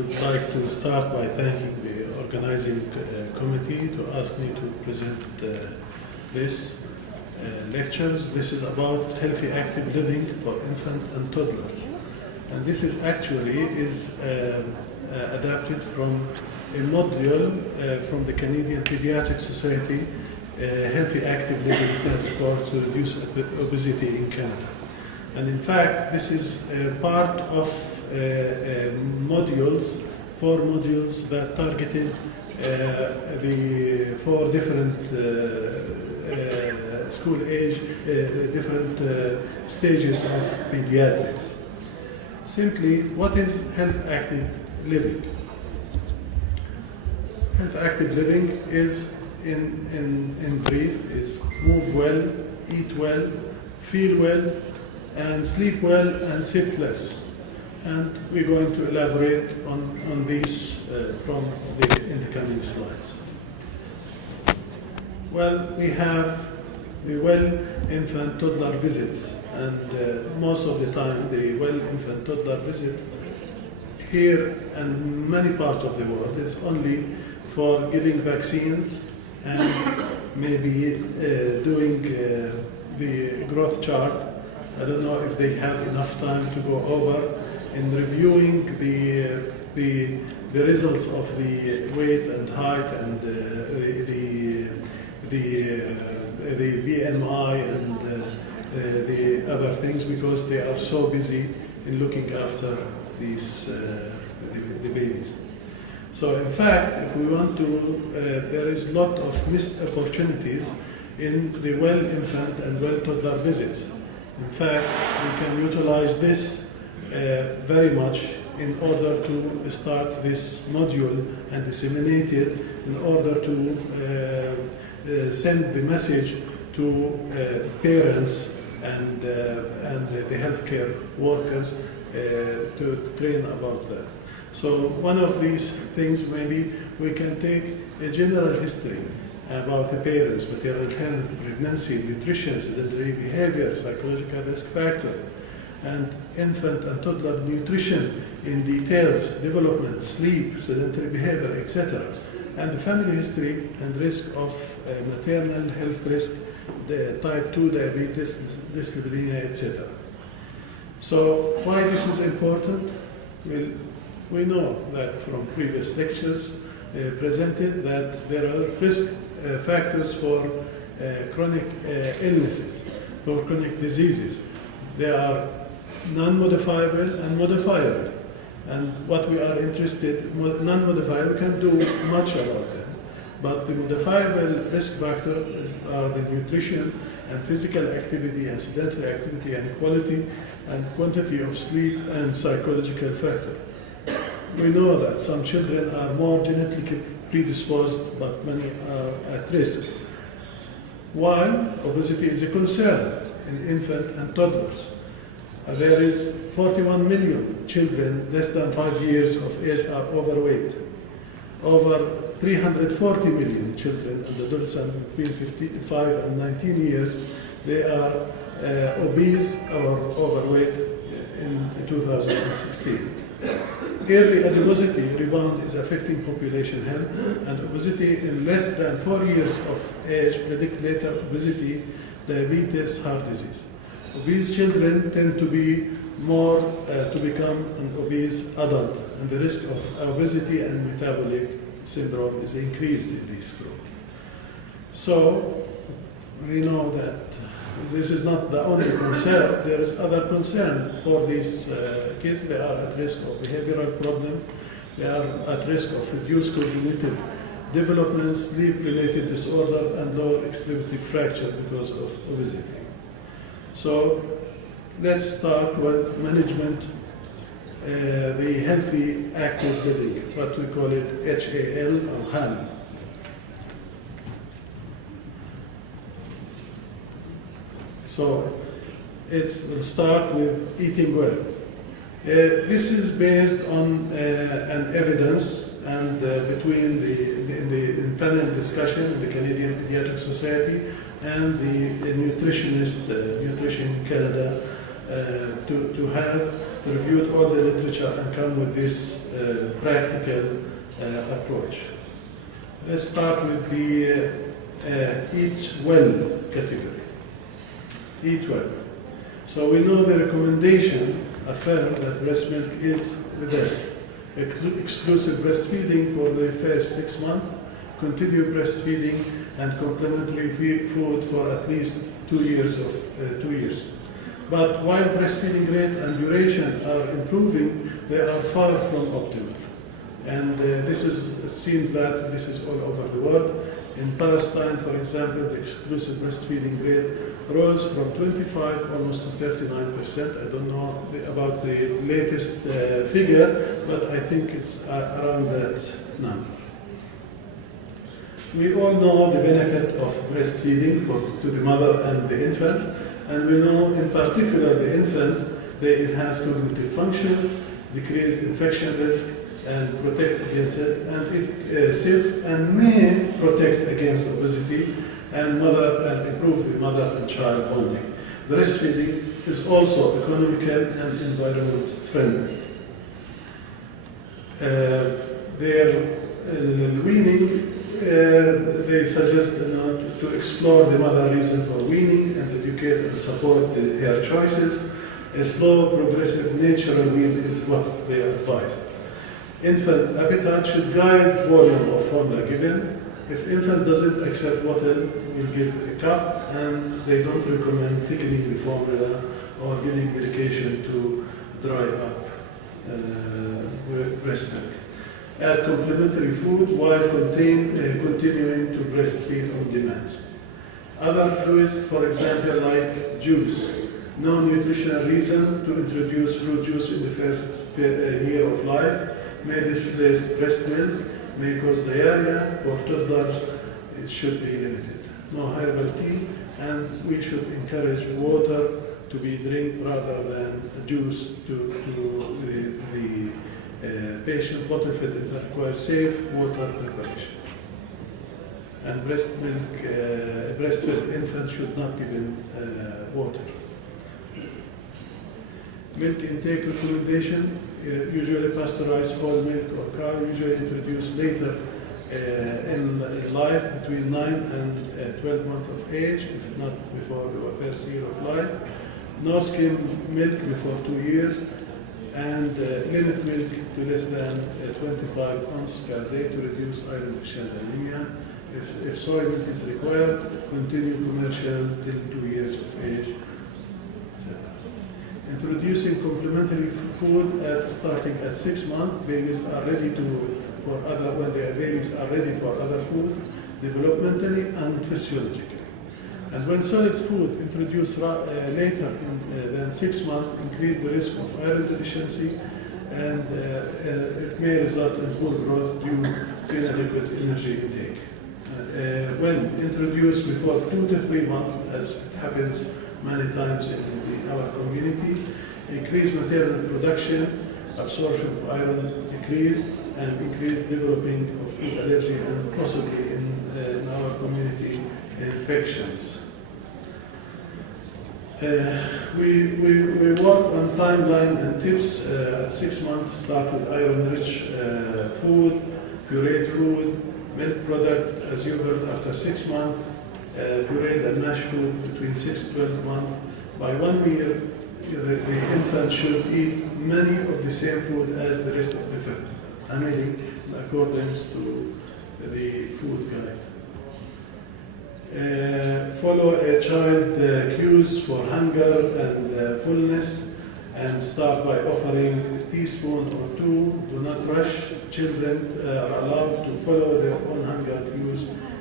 would like to start by thanking the organizing committee to ask me to present this lectures. This is about healthy active living for infants and toddlers. And this is actually adapted from a module from the Canadian Pediatric Society Healthy Active Living Task Force to reduce obesity in Canada. And in fact, this is part of four modules that targeted the four different school age, different stages of pediatrics. Simply, what is health active living? Health active living is, in brief, is move well, eat well, feel well, and sleep well, and sit less. And we're going to elaborate on these in the coming slides. Well, we have the well infant toddler visits, and most of the time the well infant toddler visit here and many parts of the world is only for giving vaccines and maybe doing the growth chart. I don't know if they have enough time to go over in reviewing the results of the weight and height and the BMI and the other things, because they are so busy in looking after these the babies. So in fact, if we want to, there is a lot of missed opportunities in the well infant and well toddler visits. In fact, we can utilize this very much in order to start this module and disseminate it in order to send the message to parents and the healthcare workers to train about that. So one of these things, maybe we can take a general history about the parents, maternal health, pregnancy, nutrition, sedentary behavior, psychological risk factor, and infant and toddler nutrition in details, development, sleep, sedentary behavior, etc. And the family history and risk of maternal health risk, the type 2 diabetes, dyslipidemia, etc. So why this is important? Well, we know that from previous lectures presented that there are risk factors for chronic illnesses, for chronic diseases. They are non-modifiable and modifiable. And what we are interested, non-modifiable, we can't do much about them. But the modifiable risk factors are the nutrition and physical activity and sedentary activity and quality and quantity of sleep and psychological factor. We know that some children are more genetically predisposed, but many are at risk. Why? Obesity is a concern in infant and toddlers. There is 41 million children less than 5 years of age are overweight. Over 340 million children and adolescents between 55 and 19 years, they are obese or overweight in 2016. Early adiposity rebound is affecting population health, and obesity in less than 4 years of age predict later obesity, diabetes, heart disease. Obese children tend to be more to become an obese adult, and the risk of obesity and metabolic syndrome is increased in this group. So we know that this is not the only concern. There is other concern for these kids. They are at risk of behavioral problem. They are at risk of reduced cognitive development, sleep-related disorder, and lower extremity fracture because of obesity. So let's start with management, the healthy active living, what we call it HAL or HAL. So we'll start with eating well. This is based on an evidence and between the panel discussion, the Canadian Pediatric Society and the nutritionist, Nutrition Canada, to have reviewed all the literature and come with this practical approach. Let's start with the eat well category. Eat well. So we know the recommendation affirm that breast milk is the best. Exclusive breastfeeding for the first 6 months, continued breastfeeding, and complementary food for at least 2 years. But while breastfeeding rate and duration are improving, they are far from optimal. And it seems that this is all over the world. In Palestine, for example, the exclusive breastfeeding rate rose from 25 almost to 39%. I don't know about the latest figure, but I think it's around that number. We all know the benefit of breastfeeding to the mother and the infant, and we know in particular the infants that it has cognitive function, decrease infection risk, and protect against it, and it cells and may protect against obesity and improve the mother and child bonding. Breastfeeding is also economical and environment friendly. Their weaning, they suggest to explore the mother reason for weaning and educate and support her choices. A slow, progressive, natural wean is what they advise. Infant appetite should guide volume of formula given. If infant doesn't accept bottle, we'll give a cup, and they don't recommend thickening the formula or giving medication to dry up breast milk. Add complementary food while continuing to breastfeed on demand. Other fluids, for example, like juice. No nutritional reason to introduce fruit juice in the first year of life. May displace breast milk, may cause diarrhea, for toddlers it should be limited. No herbal tea, and we should encourage water to be drink rather than juice to the patient. Bottle-fed infant requires safe water preparation. And breastfed infant should not give in water. Milk intake recommendation. Usually pasteurized whole milk or cow, usually introduced later in life, between 9 and 12 months of age, if not before the first year of life. No skim milk before 2 years, and limit milk to less than 25 ounces per day to reduce iron deficiency anemia. If soy milk is required, continue commercial till 2 years of age. Introducing complementary food starting at 6 months. Babies are ready when their babies are ready for other food, developmentally and physiologically. And when solid food introduced later than 6 months, increase the risk of iron deficiency, and it may result in poor growth due to inadequate energy intake. When introduced before 2 to 3 months, as it happens many times in our community, increased maternal production, absorption of iron decreased, and increased developing of food allergy, and possibly in our community infections. We work on timeline and tips. At 6 months, start with iron-rich food, pureed food, milk product, as you heard, after 6 months, pureed and mashed food between 6 to 12 months. By 1 year, the infant should eat many of the same food as the rest of the family, in accordance to the food guide. Follow a child cues for hunger and fullness, and start by offering a teaspoon or 2. Do not rush. Children are allowed to follow their own hunger cues.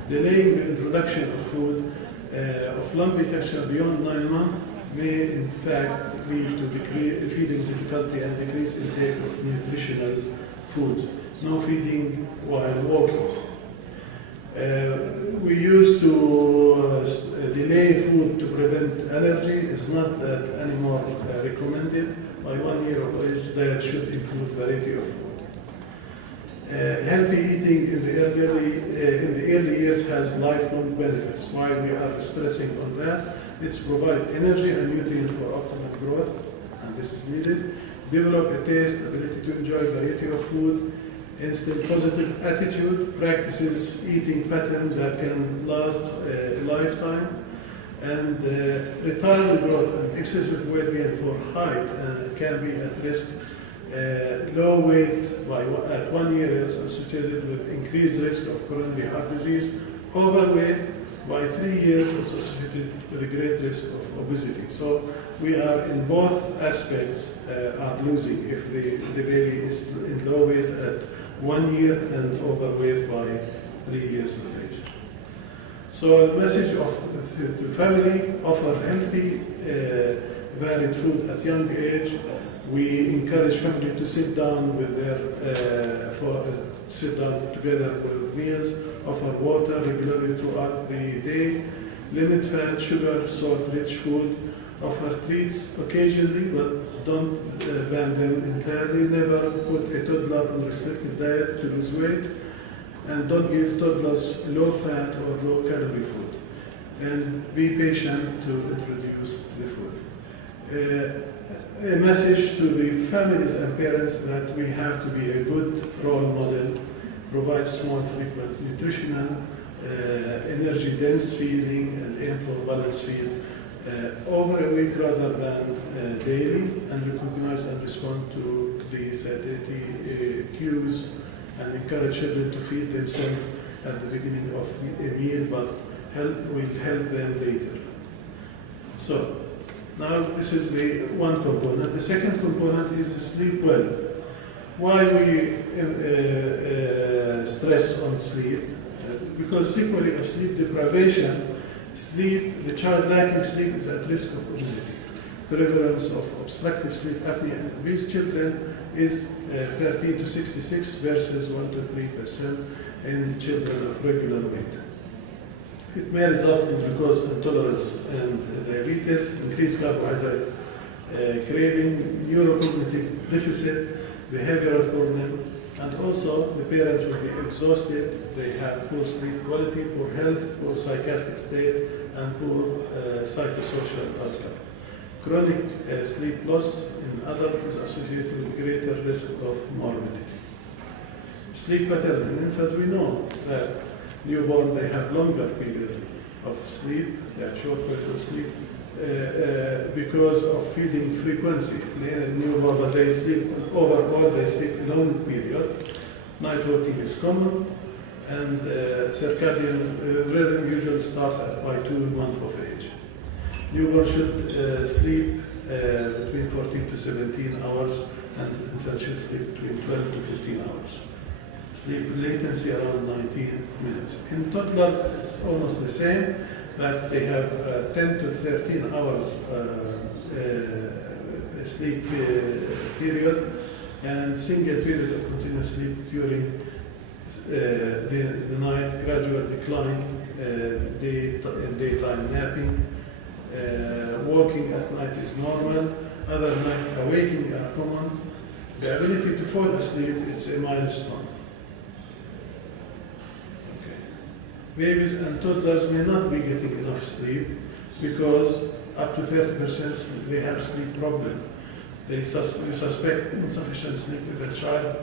Delaying the introduction of food of lumpy texture beyond 9 months may in fact lead to feeding difficulty and decreased intake of nutritional foods. No feeding while walking. We used to delay food to prevent allergy. It's not that anymore recommended. By 1 year of age, diet should include variety of food. Healthy eating in the early years has lifelong benefits. While we are stressing on that, it's provide energy and nutrient for optimal growth, and this is needed. develop a taste, ability to enjoy variety of food, instill positive attitude, practices eating pattern that can last a lifetime, and retarded growth and excessive weight gain for height can be at risk. Low weight at 1 year is associated with increased risk of coronary heart disease. Overweight by 3 years is associated with a great risk of obesity. So we are in both aspects are losing if the baby is in low weight at 1 year and overweight by 3 years of age. So the message to family: offer healthy, varied food at young age. We encourage family to sit down with sit down together with meals. Offer water regularly throughout the day. Limit fat, sugar, salt-rich food. Offer treats occasionally, but don't ban them entirely. Never put a toddler on restrictive diet to lose weight. And don't give toddlers low-fat or low-calorie food. And be patient to introduce the food. A message to the families and parents that we have to be a good role model, provide small, frequent, nutritional, energy-dense feeding, and aim for balanced feed over a week rather than daily, and recognize and respond to the satiety cues, and encourage children to feed themselves at the beginning of a meal, but will help them later. So, now this is the one component. The second component is sleep well. Why we stress on sleep? Because sequelae of sleep deprivation, the child lacking sleep is at risk of obesity. Prevalence of obstructive sleep apnea in obese children is 13 to 66 versus 1 to 3% in children of regular weight. It may result in glucose intolerance and diabetes, increased carbohydrate craving, neurocognitive deficit, behavioral problem, and also the parent will be exhausted. They have poor sleep quality, poor health, poor psychiatric state, and poor psychosocial outcome. Chronic sleep loss in adults is associated with greater risk of morbidity. Sleep pattern in infant, we know that newborn, they have longer period of sleep, they have short period of sleep because of feeding frequency. Newborn, but they sleep, overall they sleep a long period. Night working is common, and circadian rhythm usually starts by 2 months of age. Newborn should sleep between 14 to 17 hours, and infant should sleep between 12 to 15 hours. Sleep latency around 19 minutes. In toddlers, it's almost the same, that they have 10 to 13 hours sleep period, and single period of continuous sleep during the night, gradual decline, daytime napping. Walking at night is normal. Other night awakening are common. The ability to fall asleep, it's a milestone. Babies and toddlers may not be getting enough sleep because up to 30% they have sleep problem. We suspect insufficient sleep with a child.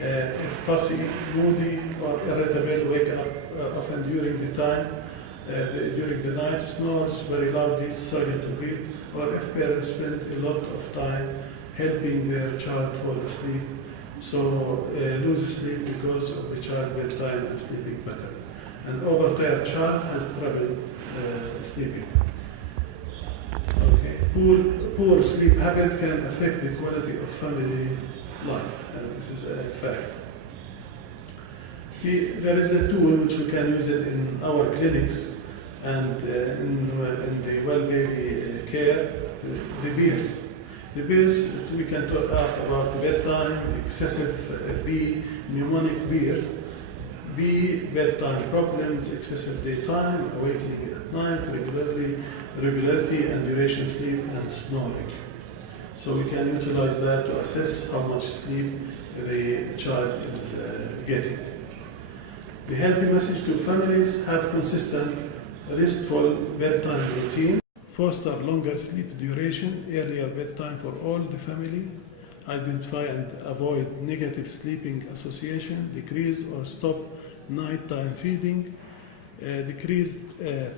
If fussy, moody, or irritable, wake up often during the time, during the night, snores very loudly, struggling to breathe, or if parents spend a lot of time helping their child fall asleep, so lose sleep because of the child bedtime and sleeping pattern. An overtired child has trouble sleeping. Okay. Poor sleep habit can affect the quality of family life, and this is a fact. There is a tool which we can use it in our clinics and in the well baby care, the beers. The beers, we can ask about the bedtime, excessive pneumonic beers. Bedtime problems, excessive daytime, awakening at night, regularity and duration sleep, and snoring. So we can utilize that to assess how much sleep the child is getting. The healthy message to families: have consistent, restful bedtime routine, foster longer sleep duration, earlier bedtime for all the family, identify and avoid negative sleeping association, decrease or stop nighttime feeding, decreased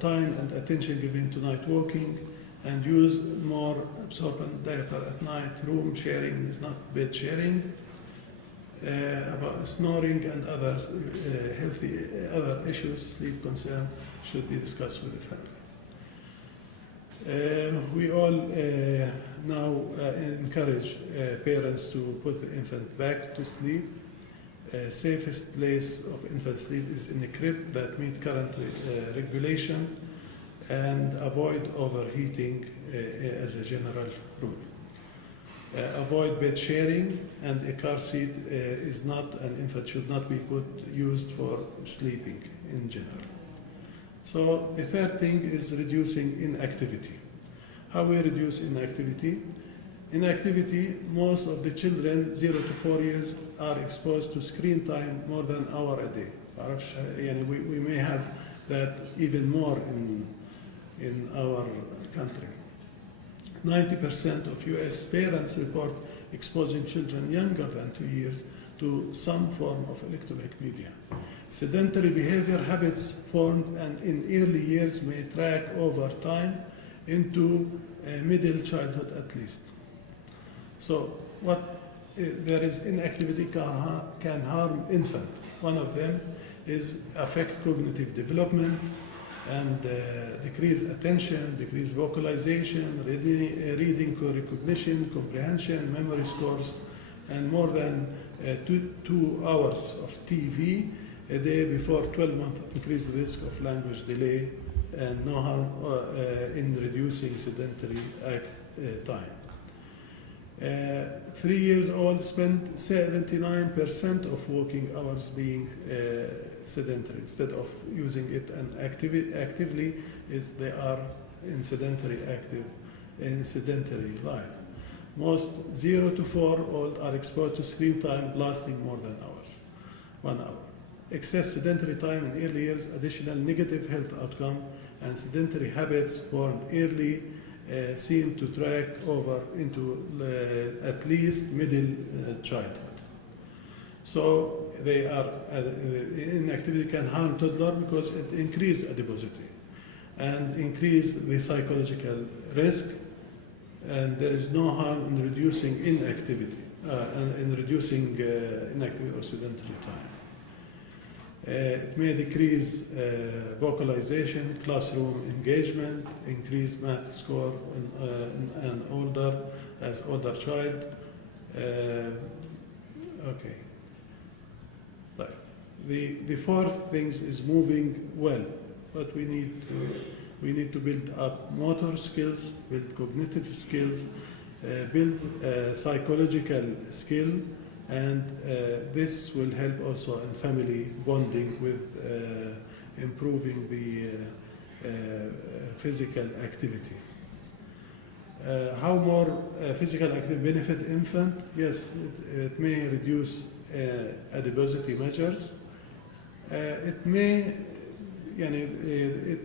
time and attention given to night walking, and use more absorbent diaper at night. Room sharing is not bed sharing. About snoring and other other issues, sleep concern should be discussed with the family. We all now encourage parents to put the infant back to sleep. Safest place of infant sleep is in a crib that meet current regulation, and avoid overheating as a general rule. Avoid bed sharing, and a car seat is not, an infant should not be used for sleeping in general. So the third thing is reducing inactivity. How we reduce inactivity? Inactivity, most of the children 0 to 4 years are exposed to screen time more than an hour a day. We may have that even more in our country. 90% of US parents report exposing children younger than 2 years to some form of electronic media. Sedentary behavior habits formed and in early years may track over time into middle childhood at least. So there is inactivity can harm infant. One of them is affect cognitive development and decrease attention, decrease vocalization, reading recognition, comprehension, memory scores, and more than 2 hours of TV a day before 12 months increased risk of language delay, and no harm in reducing sedentary time. 3 years old spend 79% of working hours being sedentary instead of using it and actively they are in sedentary life. Most 0 to 4 old are exposed to screen time lasting more than 1 hour. Excess sedentary time in early years, additional negative health outcome, and sedentary habits formed early seem to track over into at least middle childhood. So they are inactivity can harm toddler because it increases adiposity and increase the psychological risk, and there is no harm in reducing inactivity inactivity or sedentary time. It may decrease vocalization, classroom engagement, increase math score in an older child. Okay. The fourth thing is moving well, but we need to build up motor skills, build cognitive skills, build psychological skill, and this will help also in family bonding with improving the physical activity. How more physical activity benefit infant? Yes, it may reduce adiposity measures. It may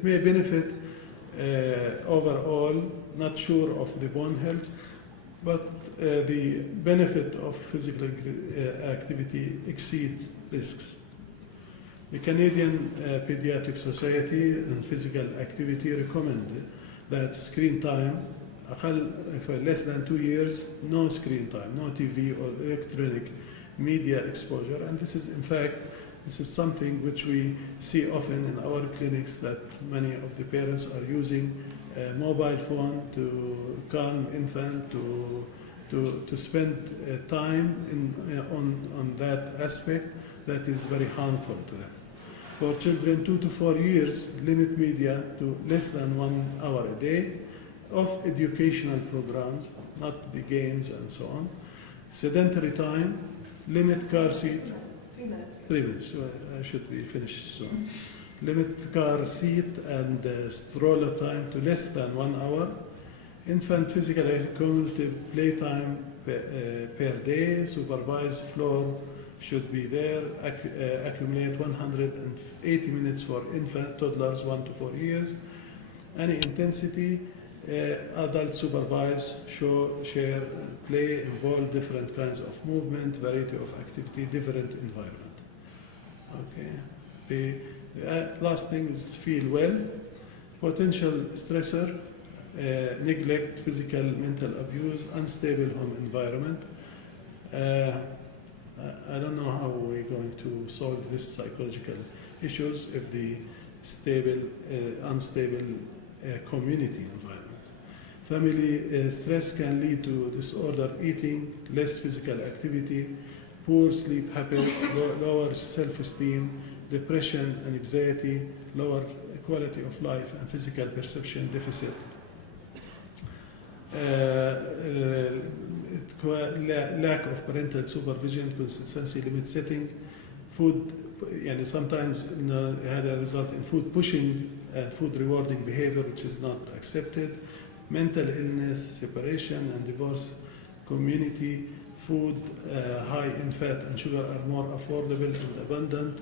benefit overall, not sure of the bone health, but the benefit of physical activity exceeds risks. The Canadian Pediatric Society and Physical Activity recommend that screen time, for less than 2 years, no screen time, no TV or electronic media exposure. And this is, in fact, this is something which we see often in our clinics, that many of the parents are using a mobile phone to calm infant, to spend time on that aspect that is very harmful to them. For children 2 to 4 years, limit media to less than 1 hour a day of educational programs, not the games and so on. Sedentary time, limit car seat. 3 minutes. 3 minutes, I should be finished soon. Limit car seat and stroller time to less than 1 hour. Infant physical and cognitive playtime per day. Supervised floor should be there. Accumulate 180 minutes for infant, toddlers 1 to 4 years. Any intensity Adult supervise, show, share, play, involve different kinds of movement, variety of activity, different environment. Okay. The last thing is feel well. Potential stressor, neglect, physical, mental abuse, unstable home environment. I don't know how we're going to solve this psychological issues if the unstable community environment. Family stress can lead to disordered eating, less physical activity, poor sleep habits, lower self-esteem, depression and anxiety, lower quality of life and physical perception deficit. Lack of parental supervision, consistency limit setting, food, sometimes had a result in food pushing and food rewarding behavior which is not accepted, mental illness, separation and divorce, community, food high in fat and sugar are more affordable and abundant.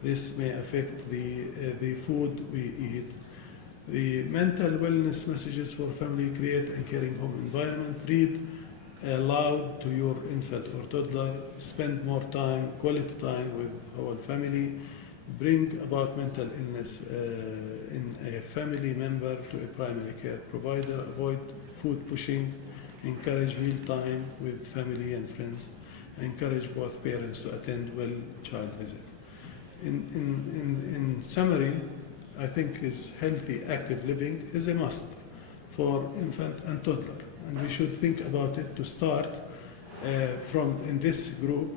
This may affect the food we eat. The mental wellness messages for family: create and caring home environment, read aloud to your infant or toddler, spend more time, quality time with whole family, bring about mental illness in a family member to a primary care provider, avoid food pushing, encourage meal time with family and friends, encourage both parents to attend well child visit. In summary, I think is healthy, active living is a must for infant and toddler. And we should think about it to start from in this group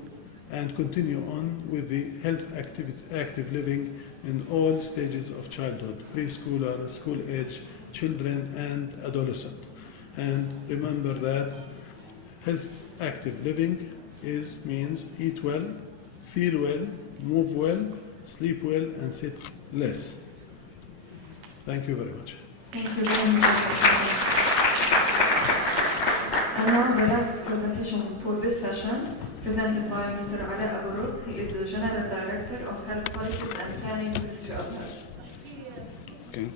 and continue on with the health active living in all stages of childhood, preschooler, school age children and adolescent. And remember that health active living means eat well, feel well, move well, sleep well, and sit less. Thank you very much. Thank you very much. And now the last presentation for this session, presented by Mr. Ali Aburuk. He is the General Director of Health Policies and Planning, Ministry of Health. Okay.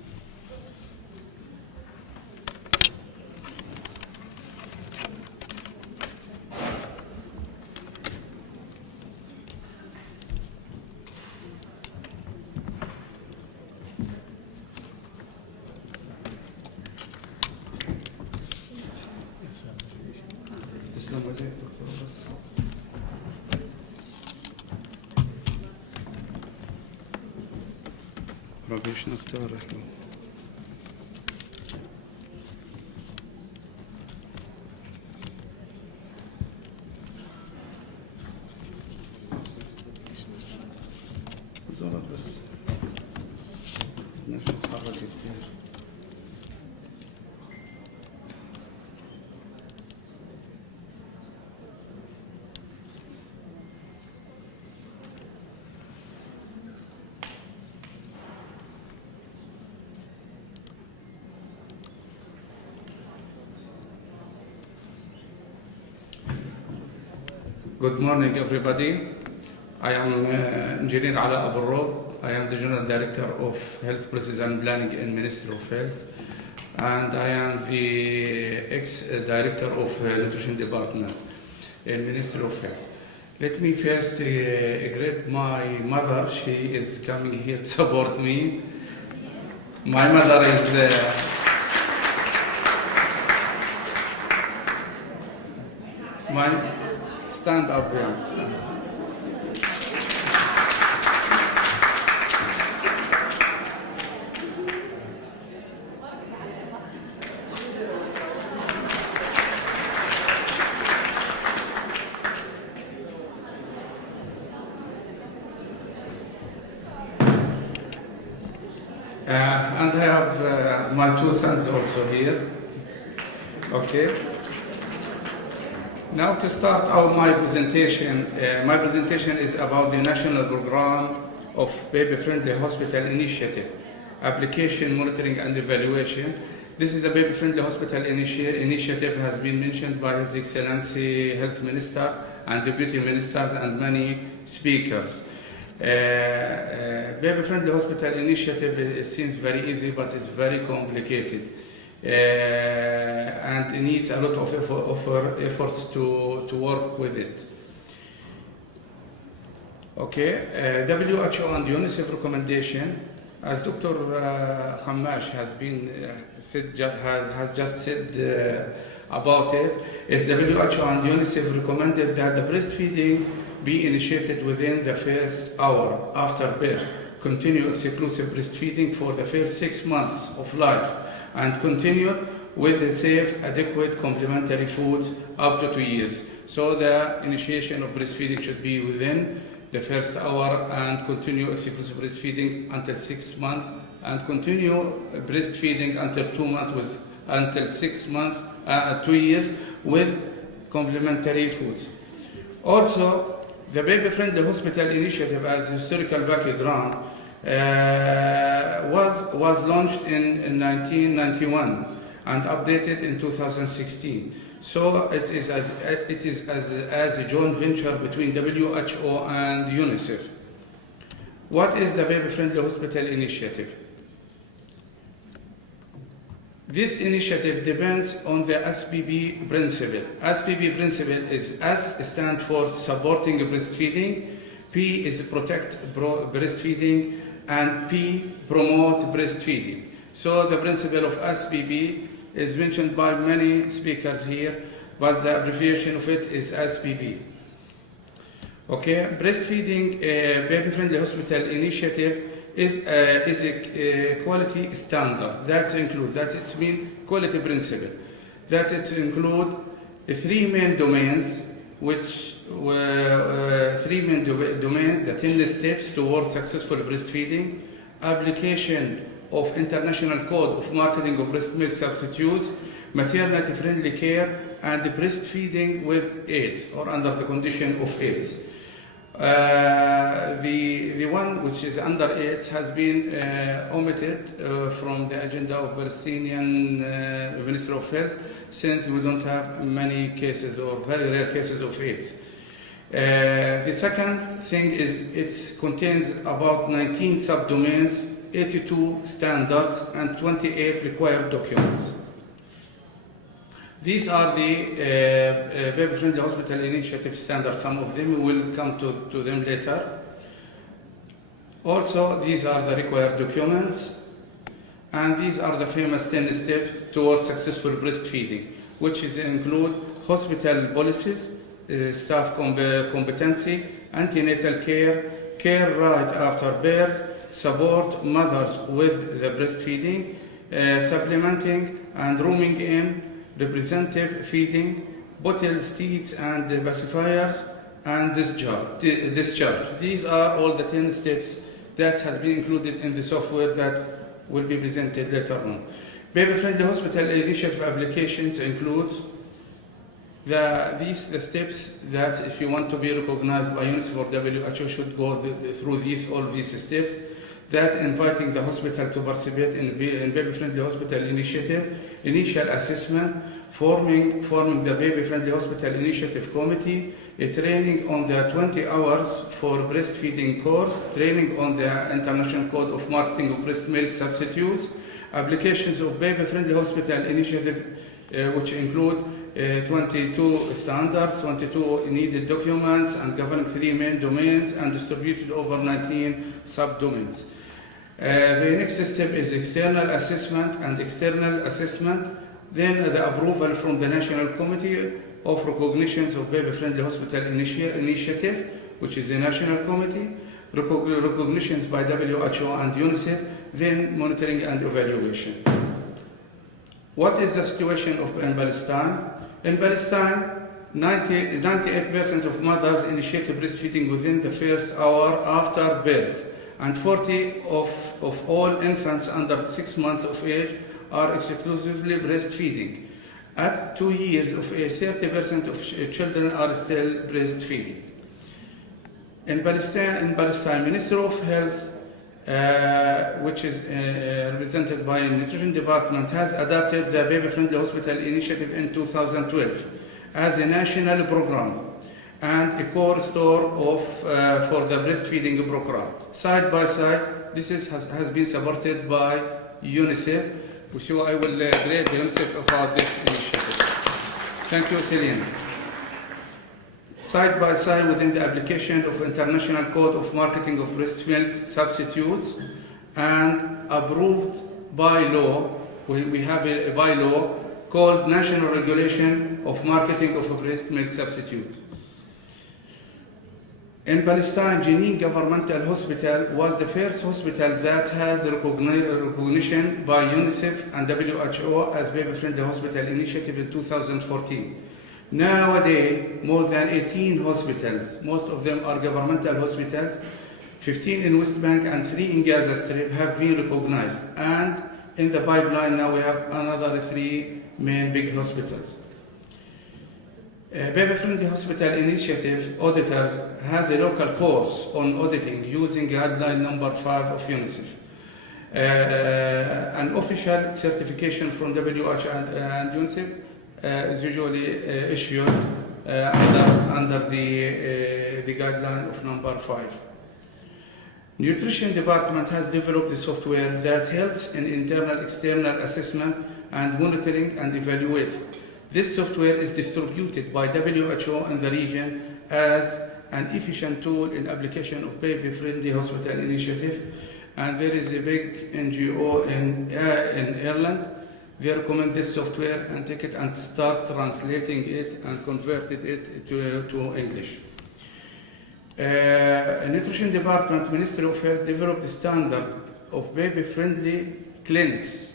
تسلم وجهك دكتور بس. ربيش نختار احنا. زرت بس. مش نتحرك كتير. Good morning, everybody. I am Engineer Ali Aburuk. I am the General Director of Health Policies and Planning in Ministry of Health, and I am the ex-Director of Nutrition Department in Ministry of Health. Let me first greet my mother. She is coming here to support me. My mother is stand up, yeah. Stand up. And I have my two sons also here. Okay. Now to start my presentation is about the National Program of Baby-Friendly Hospital Initiative, Application, Monitoring and Evaluation. This is the Baby-Friendly Hospital Initiative has been mentioned by His Excellency Health Minister and Deputy Ministers and many speakers. Baby-Friendly Hospital Initiative, it seems very easy, but it's very complicated. and it needs a lot of efforts to work with it. Okay, WHO and UNICEF recommendation, as Dr. Khammash has just said about it, is WHO and UNICEF recommended that the breastfeeding be initiated within the first hour after birth, continue exclusive breastfeeding for the first 6 months of life, and continue with the safe, adequate complementary foods up to 2 years. So the initiation of breastfeeding should be within the first hour and continue exclusive breastfeeding until 6 months, and continue breastfeeding until 2 months until 6 months, 2 years with complementary foods. Also, the Baby Friendly Hospital Initiative, as historical background, was launched in 1991 and updated in 2016. So it is as a joint venture between WHO and UNICEF. What is the Baby Friendly Hospital Initiative? This initiative depends on the SBB principle. SBB principle is S stands for supporting breastfeeding, P is protect breastfeeding, and P promote breastfeeding. So the principle of SBB is mentioned by many speakers here, but the abbreviation of it is SBB. Okay, breastfeeding Baby Friendly Hospital Initiative is a quality standard that it means quality principle, that it include 3 main domains, which were 3 main domains, the 10 steps towards successful breastfeeding, application of International Code of Marketing of Breast Milk Substitutes, maternity friendly care, and breastfeeding with AIDS or under the condition of AIDS. The one which is under AIDS has been omitted from the agenda of Palestinian Ministry of Health, since we don't have many cases or very rare cases of AIDS. The second thing is it contains about 19 subdomains, 82 standards, and 28 required documents. These are the Baby Friendly Hospital Initiative standards. Some of them will come to them later. Also, these are the required documents, and these are the famous 10 steps towards successful breastfeeding, which include hospital policies, staff competency, antenatal care, care right after birth, support mothers with the breastfeeding, supplementing and rooming in, representative feeding, bottles, teats, and pacifiers, and discharge. These are all the 10 steps that has been included in the software that will be presented later on. Baby Friendly Hospital Initiative applications include the steps that, if you want to be recognized by UNICEF or WHO, should go through all these steps. That inviting the hospital to participate in Baby Friendly Hospital Initiative, initial assessment, forming the Baby Friendly Hospital Initiative Committee, a training on the 20 hours for breastfeeding course, training on the International Code of Marketing of Breast Milk Substitutes, applications of Baby Friendly Hospital Initiative, which include 22 standards, 22 needed documents, and governing 3 main domains, and distributed over 19 subdomains. The next step is external assessment and external assessment, then the approval from the National Committee of Recognitions of Baby Friendly Hospital Initiative, which is a national committee, recognitions by WHO and UNICEF, then monitoring and evaluation. What is the situation in Palestine? In Palestine, 98% of mothers initiate breastfeeding within the first hour after birth, and 40% of all infants under 6 months of age are exclusively breastfeeding. At 2 years of age, 30% of children are still breastfeeding. In Palestine, Ministry of Health, which is represented by the Nutrition Department, has adopted the Baby Friendly Hospital Initiative in 2012 as a national program and a core store for the breastfeeding program. Side by side, this has been supported by UNICEF, So I will grade UNICEF about this initiative. Thank you, Celine. Side by side within the application of International Code of Marketing of Breast Milk Substitutes and approved by law, we have a bylaw called National Regulation of Marketing of Breast Milk Substitutes. In Palestine, Jenin Governmental Hospital was the first hospital that has recognition by UNICEF and WHO as baby-friendly hospital initiative in 2014. Nowadays, more than 18 hospitals, most of them are governmental hospitals, 15 in West Bank and 3 in Gaza Strip have been recognized. And in the pipeline now we have another 3 main big hospitals. Baby-friendly hospital initiative auditors has a local course on auditing using guideline number 5 of UNICEF. An official certification from WHO and UNICEF is usually issued under the guideline of number 5. Nutrition department has developed a software that helps in internal external assessment and monitoring and evaluate. This software is distributed by WHO in the region as an efficient tool in application of baby-friendly hospital initiative. And there is a big NGO in Ireland. They recommend this software and take it and start translating it and converted it to English. Nutrition Department, Ministry of Health developed a standard of baby-friendly clinics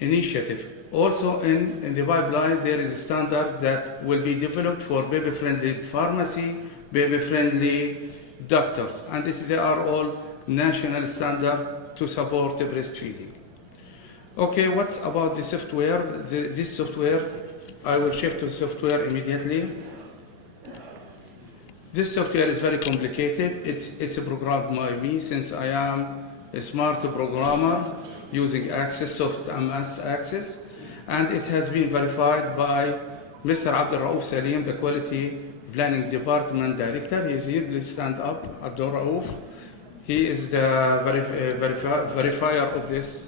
initiative. Also in the pipeline, there is a standard that will be developed for baby-friendly pharmacy, baby-friendly doctors, and they are all national standards to support breastfeeding. Okay, what about the software? This software, I will shift to software immediately. This software is very complicated. It's programmed by me since I am a smart programmer using Access, Soft MS Access. And it has been verified by Mr. Abdul Raouf Salim, the Quality Planning Department Director. He is here, please stand up, Abdul Raouf. He is the verifier of this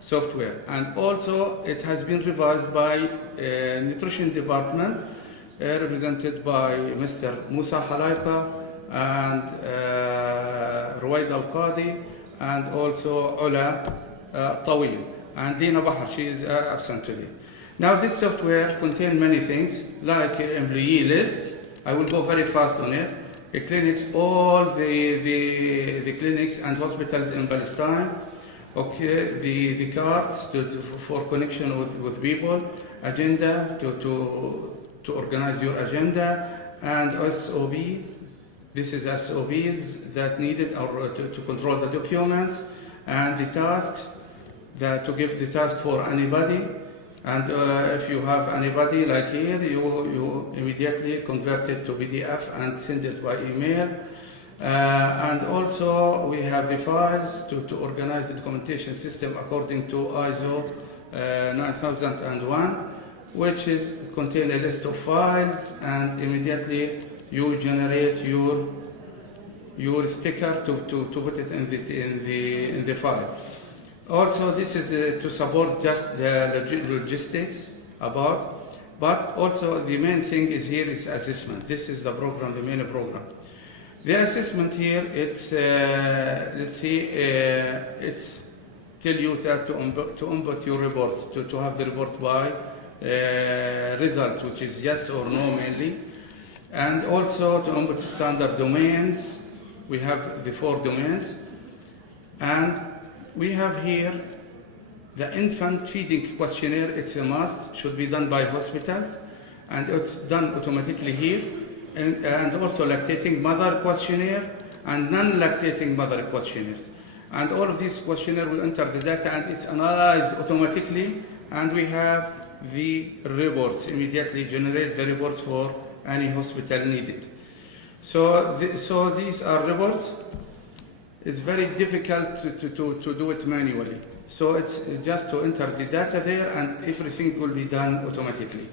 software. And also it has been revised by Nutrition Department, represented by Mr. Musa Halaika and Ruwaid Al-Qadi, and also Ola Tawil. And Lina Bahar, she is absent today. Now this software contains many things, like employee list. I will go very fast on it. It clinics, all the clinics and hospitals in Palestine. Okay, the cards for connection with people, agenda to organize your agenda, and SOB. This is SOBs that needed or to control the documents, and the tasks. To give the task for anybody, and if you have anybody like here, you immediately convert it to PDF and send it by email. And also we have the files to organize the documentation system according to ISO 9001, which is contain a list of files, and immediately you generate your sticker to put it in the file. Also, this is to support just the logistics but also the main thing is here is assessment. This is the program, the main program. The assessment here, it's let's see, it's tell you that to input your report, to have the report by results, which is yes or no mainly, and also to input standard domains. We have the 4 domains, and we have here the infant feeding questionnaire. It's a must, should be done by hospitals, and it's done automatically here. And also lactating mother questionnaire and non-lactating mother questionnaires. And all of these questionnaires, we enter the data and it's analyzed automatically, and we have the reports, immediately generate the reports for any hospital needed. So these are reports. It's very difficult to do it manually. So it's just to enter the data there, and everything will be done automatically.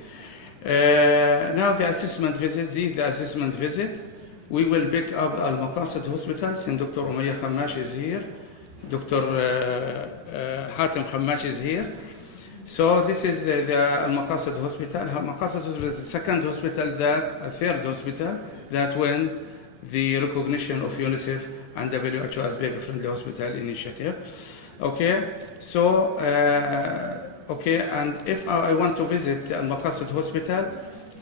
Now the assessment visit, we will pick up Al-Maqasid hospitals, and Dr. Umayya Khammash is here, Dr. Hatem Khammash is here, So this is the Al-Maqasid Hospital. Al-Maqasid Hospital is the second hospital third hospital that won the recognition of UNICEF and WHO as baby-friendly hospital initiative. Okay, so and if I want to visit Al-Maqasid Hospital,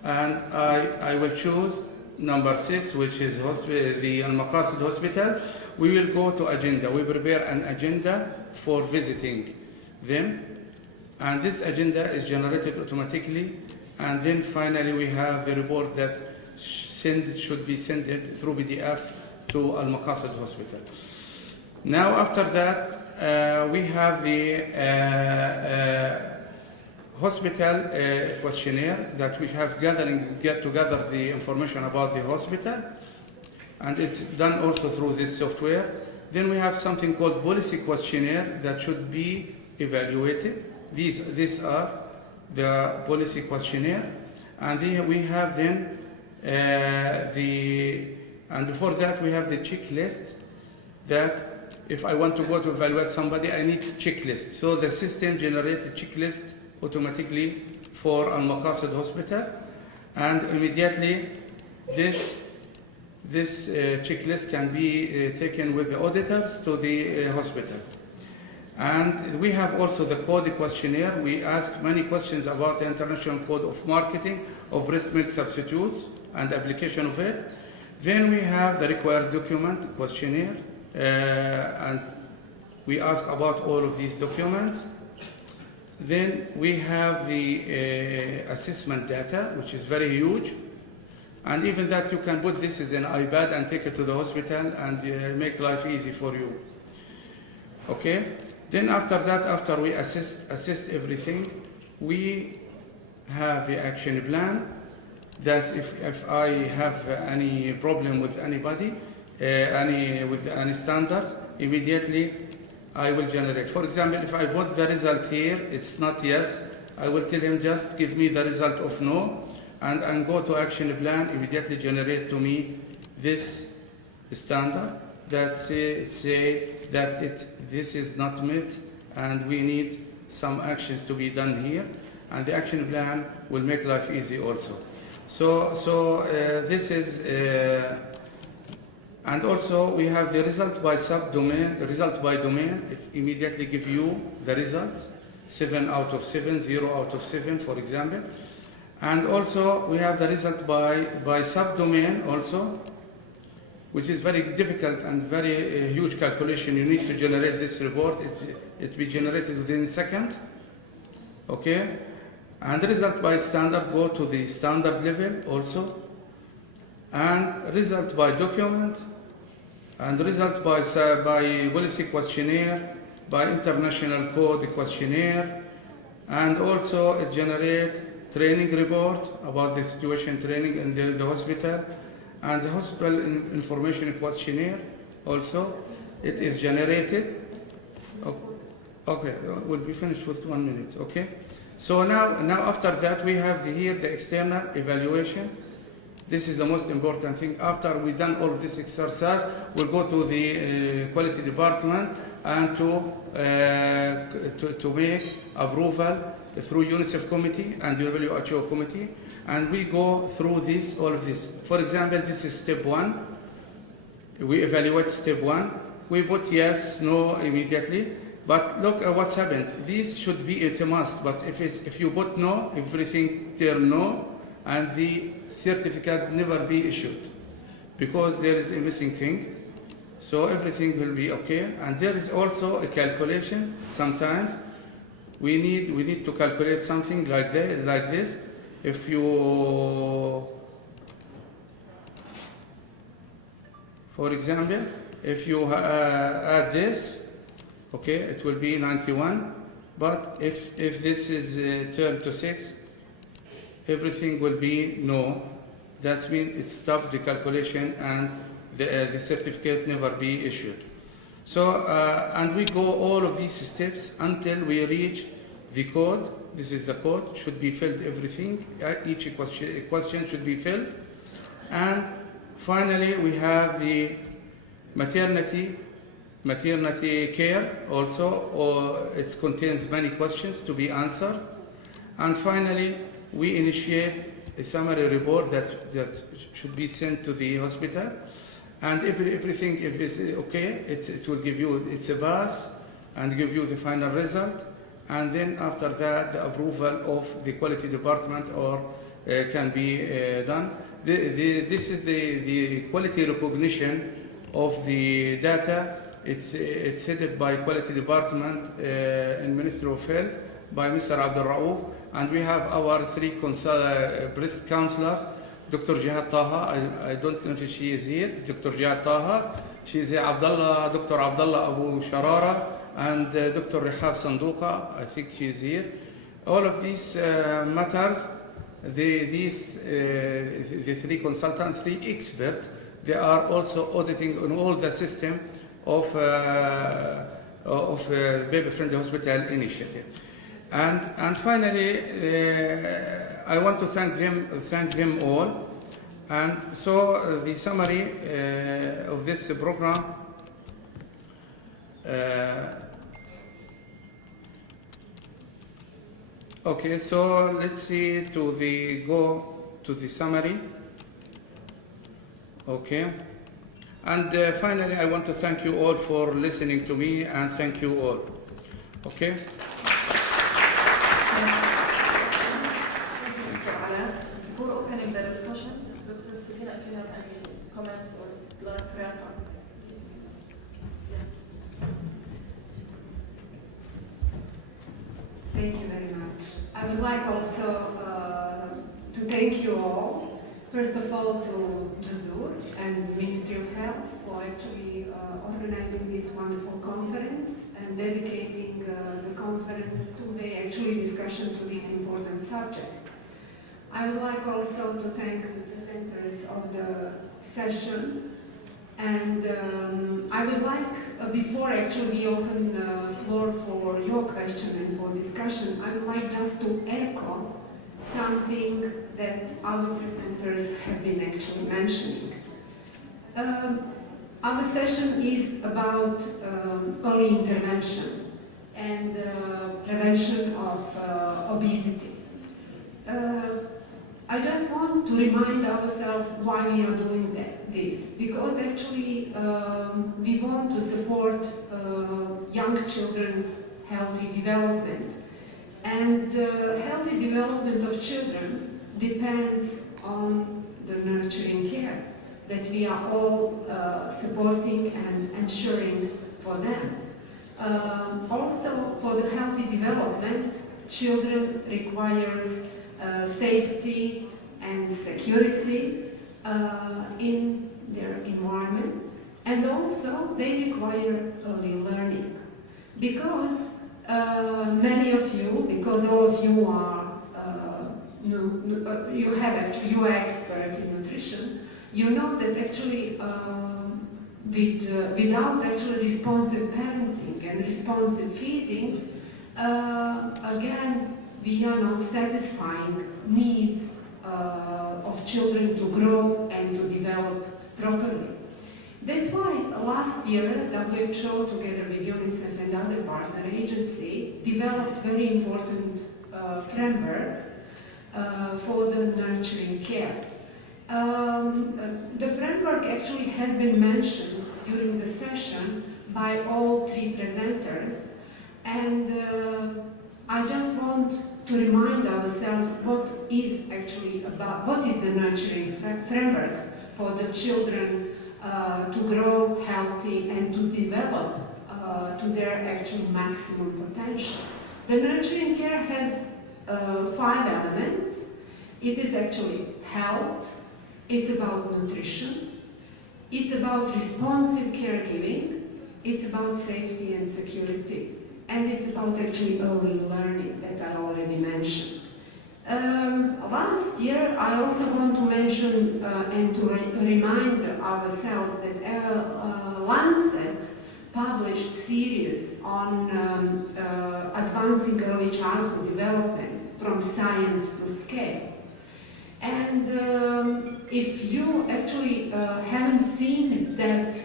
and I will choose number 6, which is the Al-Maqasid Hospital, we will go to agenda. We prepare an agenda for visiting them, and this agenda is generated automatically, and then finally we have the report that should be sent through PDF to Al-Maqasid Hospital. Now after that, we have the hospital questionnaire that we have get to gather the information about the hospital, and it's done also through this software. Then we have something called policy questionnaire that should be evaluated. These are the policy questionnaire, and we have then and before that we have the checklist that if I want to go to evaluate somebody, I need checklist. So the system generates a checklist automatically for Al-Maqasid Hospital, and immediately this checklist can be taken with the auditors to the hospital. And we have also the code questionnaire. We ask many questions about the International Code of Marketing of Breast Milk Substitutes and application of it. Then we have the required document questionnaire, and we ask about all of these documents. Then we have the assessment data, which is very huge. And even that you can put this as an iPad and take it to the hospital and make life easy for you. Okay? Then after that, after we assess everything, we have the action plan that if I have any problem with anybody, with any standards, immediately I will generate. For example, if I put the result here, it's not yes, I will tell him just give me the result of no, and go to action plan, immediately generate to me this standard that say that this is not met and we need some actions to be done here, and the action plan will make life easy also. So this is, and also we have the result by subdomain, the result by domain. It immediately gives you the results, 7 out of 7, 0 out of 7, for example. And also we have the result by subdomain also, which is very difficult and very huge calculation. You need to generate this report. It be generated within a second. Okay? And result by standard, go to the standard level also. And result by document, and result by policy questionnaire, by international code questionnaire, and also it generate training report about the situation training in the hospital, and the hospital information questionnaire also, it is generated. Okay, we'll be finished with 1 minute, okay? So now after that we have here the external evaluation. This is the most important thing. After we've done all of this exercise, we'll go to the quality department and to make approval through UNICEF committee and WHO committee, and we go through all of this. For example, this is step 1. We evaluate step 1. We put yes, no immediately. But look at what's happened. This should be a must, but if you put no, everything turn no, and the certificate never be issued because there is a missing thing. So everything will be okay. And there is also a calculation. Sometimes we need to calculate something like this. If you, for example, if you add this, okay, it will be 91. But if this is turned to 6, everything will be no. That means it stopped the calculation and the certificate never be issued. So, and we go all of these steps until we reach the code. This is the code, should be filled everything. Each question should be filled. And finally, we have the maternity maternity care also, or it contains many questions to be answered. And finally, we initiate a summary report that should be sent to the hospital. And if everything if it's okay, it will give you, it's a pass, and give you the final result. And then after that, the approval of the quality department or can be done. This is the quality recognition of the data. It's headed by quality department in Ministry of Health by Mr. Abdul Raouf, and we have our three breast counselors, Dr. Jihad Taha. I don't know if she is here. Dr. Jihad Taha. She is here. Dr. Abdullah Abu Sharara and Dr. Rihab Sanduqa. I think she is here. All of these matters. The three consultants, three experts, they are also auditing on all the system of baby-friendly hospital initiative. And finally, I want to thank them all. And so the summary of this program. Okay, so let's see go to the summary. Okay. And finally, I want to thank you all for listening to me, and thank you all. Okay? Before opening the discussions, Dr. Suzina, if you have any comments or like to wrap up. Thank you very much. I would like also to thank you all. First of all, to Jazur and the Ministry of Health for actually organizing this wonderful conference and dedicating the conference two-day actually discussion to this important subject. I would like also to thank the presenters of the session, and I would like, before actually we open the floor for your question and for discussion, I would like just to echo something that our presenters have been actually mentioning. Our session is about early intervention and prevention of obesity. I just want to remind ourselves why we are doing this, because actually we want to support young children's healthy development. And the healthy development of children depends on the nurturing care that we are all supporting and ensuring for them. Also, for the healthy development, children requires safety and security in their environment, and also they require early learning, because many of you, because all of you are you are expert in nutrition, you know that actually without actually responsive parenting and responsive feeding, again, we are not satisfying needs of children to grow and to develop properly. That's why last year, WHO, together with UNICEF and other partner agencies, developed very important framework for the nurturing care. The framework actually has been mentioned during the session by all three presenters, and I just want to remind ourselves what is the nurturing framework for the children to grow healthy and to develop to their actual maximum potential. The nurturing care has 5 elements. It is actually health, it's about nutrition, it's about responsive caregiving, it's about safety and security, and it's about actually early learning that I already mentioned. Last year, I also want to mention and to remind ourselves that Lancet published series on advancing early childhood development from science to scale. And if you actually haven't seen that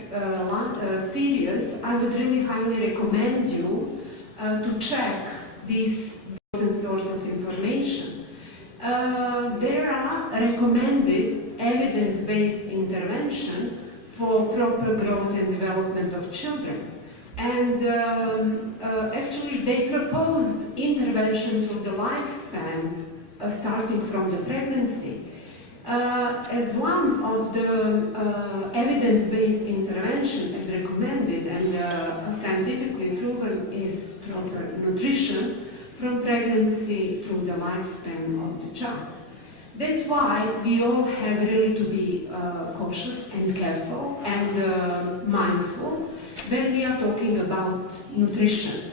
series, I would really highly recommend you to check these important sources of information. There are recommended evidence-based intervention for proper growth and development of children. And actually they proposed intervention through the lifespan starting from the pregnancy. As one of the evidence-based intervention as recommended and scientifically proven is proper nutrition from pregnancy through the lifespan of the child. That's why we all have really to be cautious and careful and mindful when we are talking about nutrition.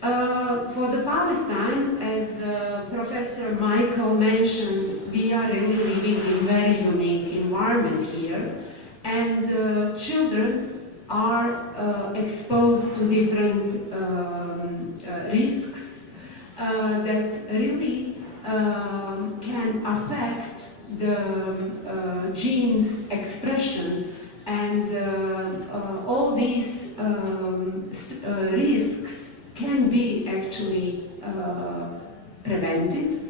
For the Palestine, as Professor Michael mentioned, we are really living in a very unique environment here, and children are exposed to different risks that really can affect the genes expression, and all these risks can be actually prevented,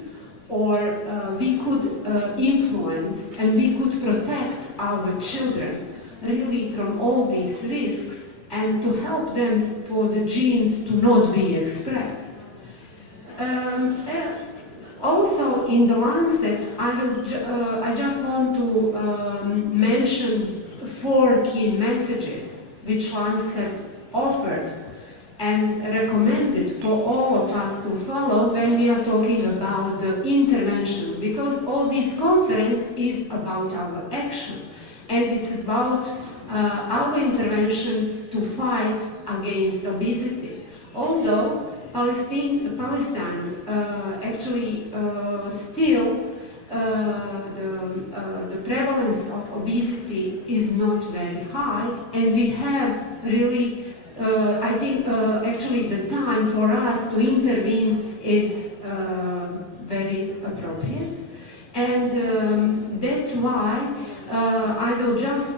or we could influence and we could protect our children really from all these risks and to help them for the genes to not be expressed. Also in the Lancet, I just want to mention 4 key messages which Lancet offered and recommended for all of us to follow when we are talking about the intervention, because all this conference is about our action and it's about our intervention to fight against obesity. Although Palestine actually still the prevalence of obesity is not very high, and we have really I think actually the time for us to intervene is very appropriate, and that's why I will just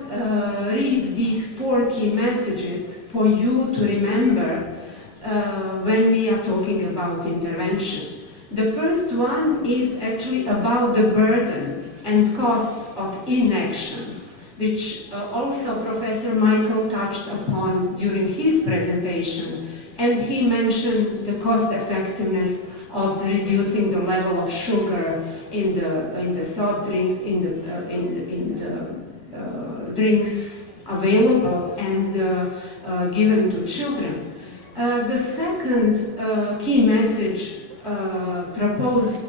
read these 4 key messages for you to remember when we are talking about intervention. The first one is actually about the burden and cost of inaction, which also Professor Michael touched upon during his presentation, and he mentioned the cost effectiveness of reducing the level of sugar in the soft drinks, in the drinks available and given to children. The second key message proposed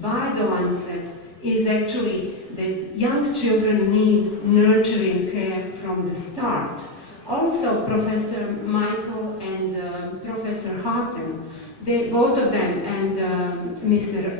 by the Lancet is actually that young children need nurturing care from the start. Also, Professor Michael and Professor Harten, both of them, and Mr.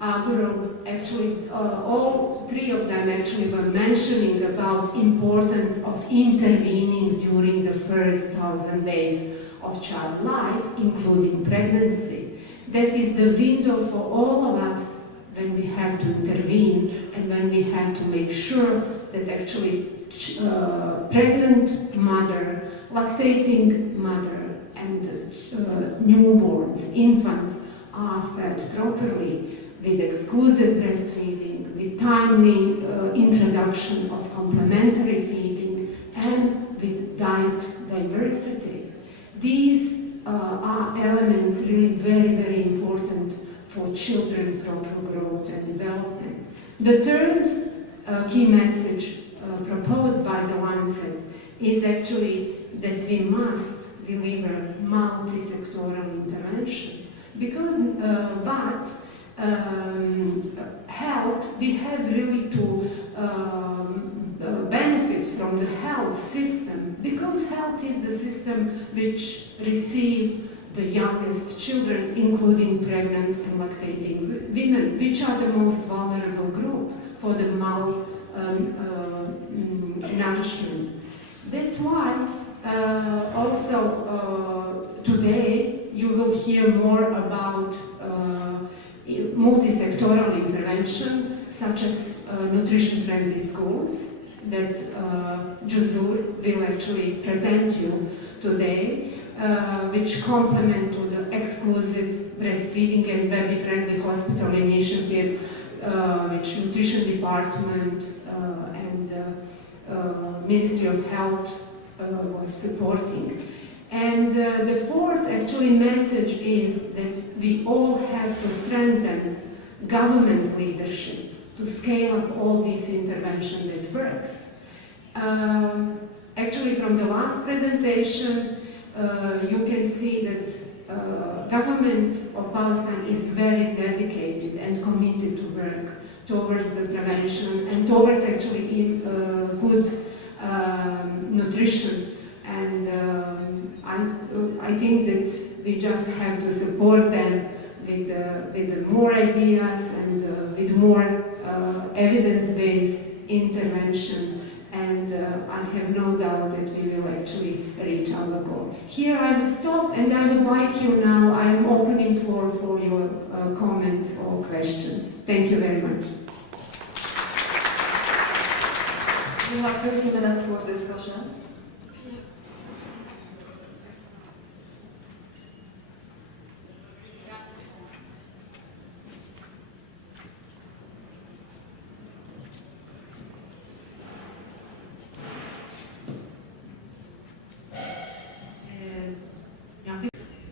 Abu, actually, all 3 of them actually were mentioning about importance of intervening during the first 1,000 days of child life, including pregnancy. That is the window for all of us when we have to intervene and when we have to make sure that actually pregnant mother, lactating mother, and newborns, infants are fed properly with exclusive breastfeeding, with timely introduction of complementary feeding, and with diet diversity. These are elements really very, very important for children proper growth and development. The third key message proposed by the Lancet is actually that we must deliver multi-sectoral intervention, because health, we have really to benefit from the health system, because health is the system which receive the youngest children, including pregnant and lactating women, which are the most vulnerable group for the malnourishment. That's why also today you will hear more multi-sectoral intervention, such as nutrition-friendly schools, that Juzur will actually present you today, which complement to the exclusive breastfeeding and baby-friendly hospital initiative, which Nutrition Department and Ministry of Health was supporting. And the fourth actually message is that we all have to strengthen government leadership to scale up all these intervention that works. Actually, from the last presentation, you can see that government of Palestine is very dedicated and committed to work towards the prevention and towards actually good nutrition. And I think that we just have to support them with more ideas and with more evidence-based intervention. And I have no doubt that we will actually reach our goal. Here I will stop, and I would like you now, I am opening floor for your comments or questions. Thank you very much. We have 50 minutes for discussion.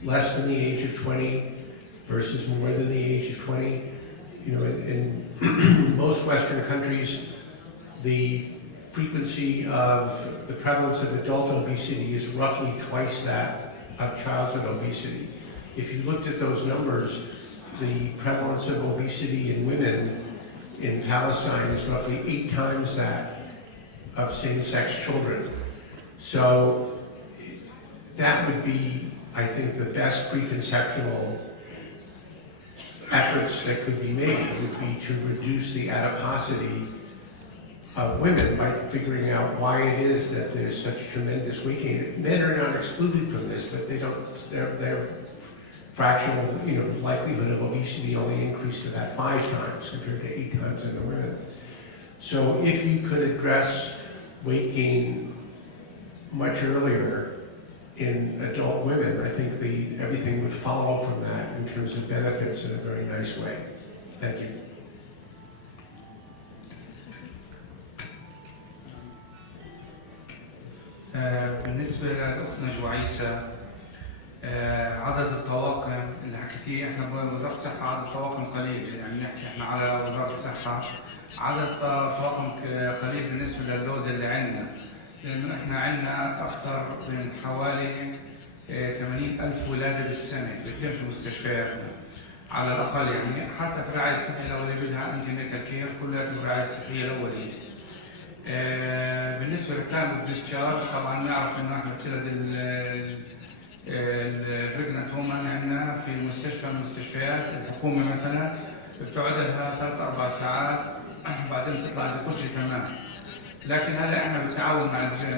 Less than the age of 20 versus more than the age of 20. You know, in most Western countries, the frequency of the prevalence of adult obesity is roughly twice that of childhood obesity. If you looked at those numbers, the prevalence of obesity in women in Palestine is roughly 8 times that of same-sex children. So that would be, I think, the best preconceptual efforts that could be made would be to reduce the adiposity of women by figuring out why it is that there's such tremendous weight gain. Men are not excluded from this, but their fractional, likelihood of obesity only increased about 5 times compared to 8 times in the women. So if you could address weight gain much earlier in adult women, I think everything would follow from that in terms of benefits in a very nice way. Thank you. بالنسبة لأختنا جو عيسى، عدد الطواقم اللي حكيتيه، احنا بوزارة الصحة عدد الطواقم قليل، يعني نحكي احنا على وزارة الصحة عدد طواقم قليل بالنسبة لللود اللي عندنا، لأنه احنا عندنا أكثر من حوالي 80,000 ولادة بالسنة بتتم في مستشفياتنا على الأقل، يعني حتى في الرعاية الصحية لو اللي بدها أنتينيتال كير كلها الرعاية الصحية الأولية. بالنسبة للتايم اوف ديسشارج طبعا نعرف انه احنا بتلد البريجننت وومن عندنا في مستشفى من المستشفيات الحكومة مثلا بتقعد لها 3-4 ساعات بعدين تطلع اذا كل شيء تمام. لكن هلا احنا بالتعاون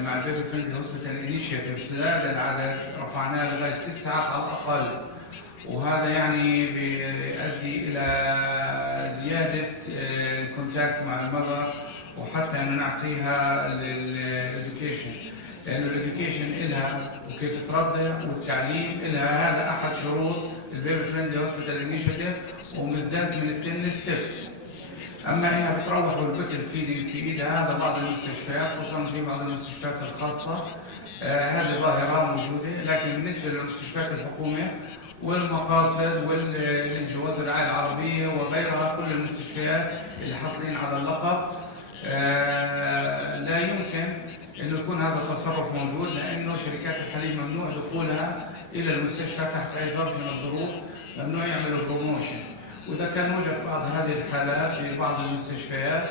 مع البيبي فريندلي هوسبيتال انيشيتيف زاد العدد، رفعناه لغايه 6 ساعات على الاقل، وهذا يعني بيؤدي الى زياده الكونتاكت مع المرأة وحتى انه نعطيها الاديوكيشن، لانه الاديوكيشن إلها وكيف ترضع والتعليم إلها، هذا احد شروط البيبي فريندلي هوسبيتال انيشيتيف ومزداد من ال 10 ستيبس. اما انها بتروح والبكر فيدنج في ايدها، هذا بعض المستشفيات خصوصا في بعض المستشفيات الخاصه هذه ظاهره موجوده، لكن بالنسبه للمستشفيات الحكومه والمقاصد والجواز الرعايه العربيه وغيرها كل المستشفيات اللي حاصلين على اللقب لا يمكن انه يكون هذا التصرف موجود، لانه شركات الحليب ممنوع دخولها الى المستشفى تحت اي ظرف من الظروف، ممنوع يعملوا بروموشن. وإذا كان موجود بعض هذه الحالات في بعض المستشفيات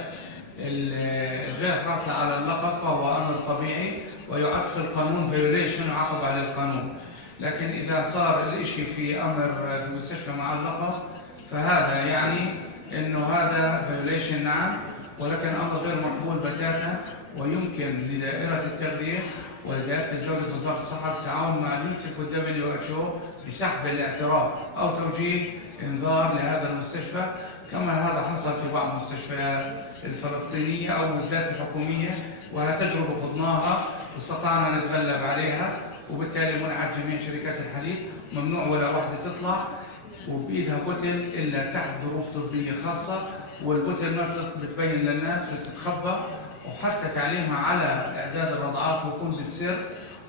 الغير حاصلة على اللقب فهو أمر طبيعي ويعد في القانون فيوليشن ويعاقب عليه القانون. لكن إذا صار الإشي في أمر في المستشفى مع اللقب فهذا يعني إنه هذا فيوليشن نعم، ولكن أمر غير مقبول بتاتا، ويمكن لدائرة التغذية ودائرة الجودة وزارة الصحة بالتعاون مع اليونيسف والدبليو اتش او بسحب الاعتراف أو توجيه إنذار لهذا المستشفى، كما هذا حصل في بعض المستشفيات الفلسطينية أو الذات الحكومية، وهي تجربة خضناها واستطعنا نتغلب عليها، وبالتالي منعت جميع شركات الحليب، ممنوع ولا واحدة تطلع وبإيدها بوتل إلا تحت ظروف طبية خاصة، والبوتل ما بتبين للناس، بتتخبى، وحتى تعليمها على إعداد الرضعات بكون بالسر،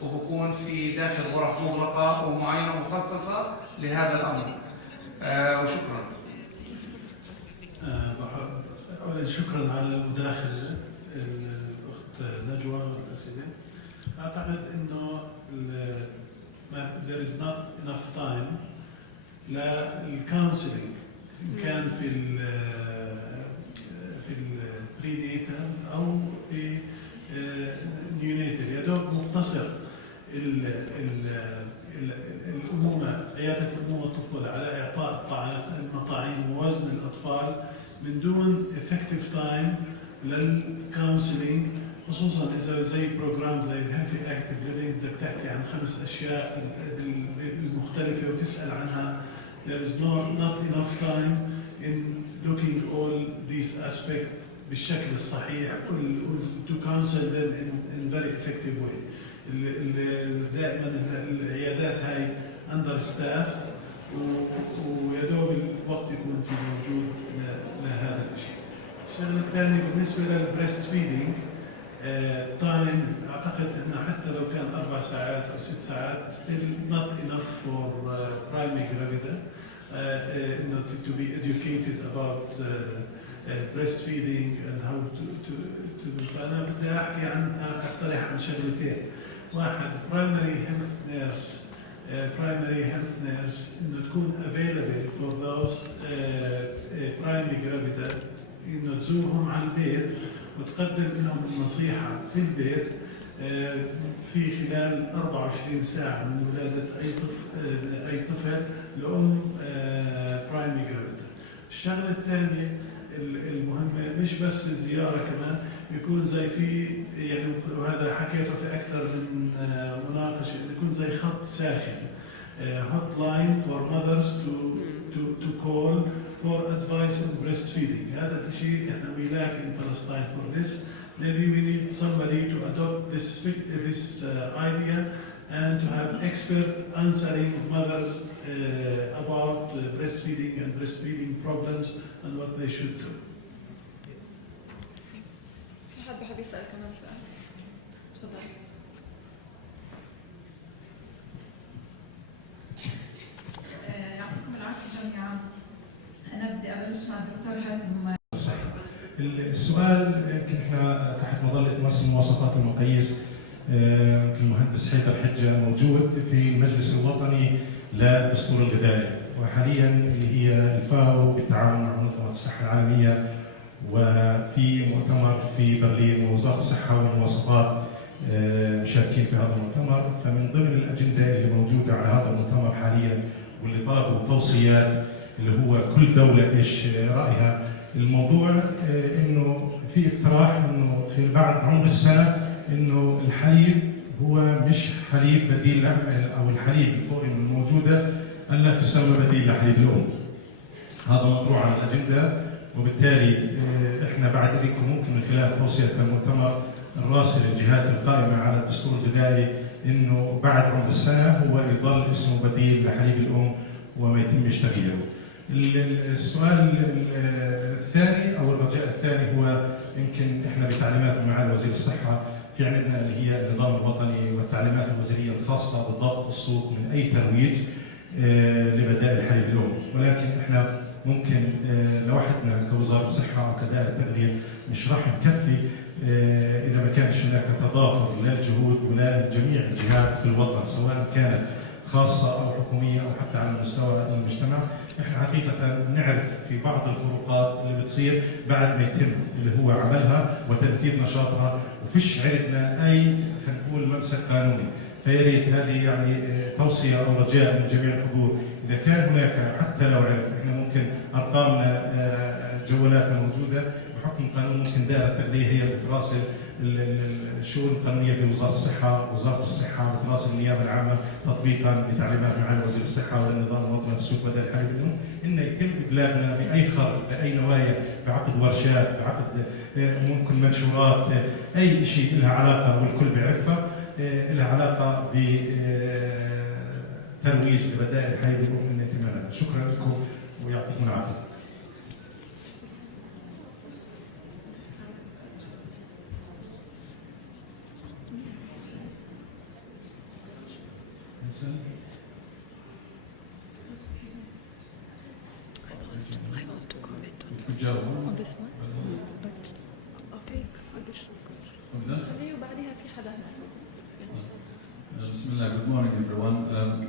وبكون في داخل غرف مغلقة ومعينة ومخصصة لهذا الأمر. وشكرا. أولا شكرا على المداخلة الأخت نجوى والأسئلة. أعتقد إنه there is not enough time للكونسلنج، إن كان في البرينيتال أو في النيونيتال. يا دوب مقتصر الأمومة، عيادة الأمومة الطفولة على إعطاء المطاعيم ووزن الأطفال من دون effective time للكونسلنج، خصوصا إذا زي بروجرام زي الهيلثي اكتيف ليفينج بدك تحكي عن 5 أشياء المختلفة وتسأل عنها. There is not enough time in looking all these aspects بالشكل الصحيح to counsel them in very effective way. دائما العيادات هاي under staff ويدوب الوقت يكون في موجود لهذا الشيء. الشغله الثانيه بالنسبه للبريست فيدينج تايم، اعتقد انه حتى لو كان 4 ساعات او 6 ساعات still not enough for primary gravida to be educated about breastfeeding and how to do. فأنا بدي أحكي أقترح عن شغلتين. واحد primary health nurse إنه تكون available for those primary gravida، إنه تزورهم على البيت وتقدم لهم النصيحة في البيت في خلال 24 ساعة من ولادة أي طفل لأم primary gravida. الشغلة الثانية المهمة مش بس الزيارة، كمان يكون زي في يعني، وهذا حكيته في أكثر من مناقشة، يكون زي خط ساخن hot line for mothers to call for advice on breastfeeding. هذا الشيء احنا we lack in Palestine for this. Maybe we need somebody to adopt this idea and to have expert answering mothers about breastfeeding and breastfeeding problems and what they should do. حد بحب يسأل كمان سؤال؟ تفضل. يعطيكم العافية جميعا. أنا بدي أبلش مع الدكتور حاتم. السؤال يمكن احنا تحت مظلة مصر المواصفات المقيس، المهندس حيدر حجة موجود في المجلس الوطني للدستور الغذائي، وحاليا اللي هي الفاو بالتعاون مع منظمة الصحة العالمية، وفي مؤتمر في برلين ووزارة الصحة والمواصفات مشاركين في هذا المؤتمر. فمن ضمن الأجندة اللي موجودة على هذا المؤتمر حاليا واللي طلبوا توصيات اللي هو كل دولة ايش رأيها الموضوع، انه في اقتراح انه في بعد عمر السنة انه الحليب هو مش حليب بديل او الحليب الفوري الموجودة الا تسمى بديل لحليب الام. هذا مطروح على الاجندة، وبالتالي احنا بعد ذلك ممكن من خلال توصية المؤتمر الراسل للجهات القائمة على الدستور الغذائي انه بعد عمر السنة هو يظل اسمه بديل لحليب الام وما يتمش تغييره. السؤال الثاني او الرجاء الثاني هو يمكن احنا بتعليمات معالي وزير الصحه في عندنا اللي هي النظام الوطني والتعليمات الوزاريه الخاصه بضبط السوق من اي ترويج لبدائل حليب الام، ولكن احنا ممكن لوحدنا كوزاره صحه او كدائره تغذيه مش راح نكفي اذا ما كانش هناك تضافر للجهود ولجميع الجهات في الوطن سواء كانت خاصة أو حكومية أو حتى على مستوى المجتمع. إحنا حقيقة نعرف في بعض الفروقات اللي بتصير بعد ما يتم اللي هو عملها وتنفيذ نشاطها، وفيش عندنا أي خلينا نقول ممسك قانوني. فيا ريت هذه يعني توصية أو رجاء من جميع الحضور، إذا كان هناك حتى لو عرف إحنا ممكن أرقامنا جوالاتنا موجودة بحكم قانون، ممكن دائرة التغذية هي اللي تراسل الشؤون القانونيه في وزاره الصحه، وزاره الصحه بتراسل النيابه العامه تطبيقا لتعليمات معالي وزير الصحه والنظام الوطني للسوق بدل الحالي اليوم، انه يتم ابلاغنا باي خرج، باي نوايا، بعقد ورشات، بعقد ممكن منشورات، اي شيء لها علاقه والكل بيعرفها لها علاقه بترويج لبدائل الحياه من اهتمامنا. شكرا لكم ويعطيكم العافيه. I want to comment on this one. But take additional Bismillah, good morning everyone.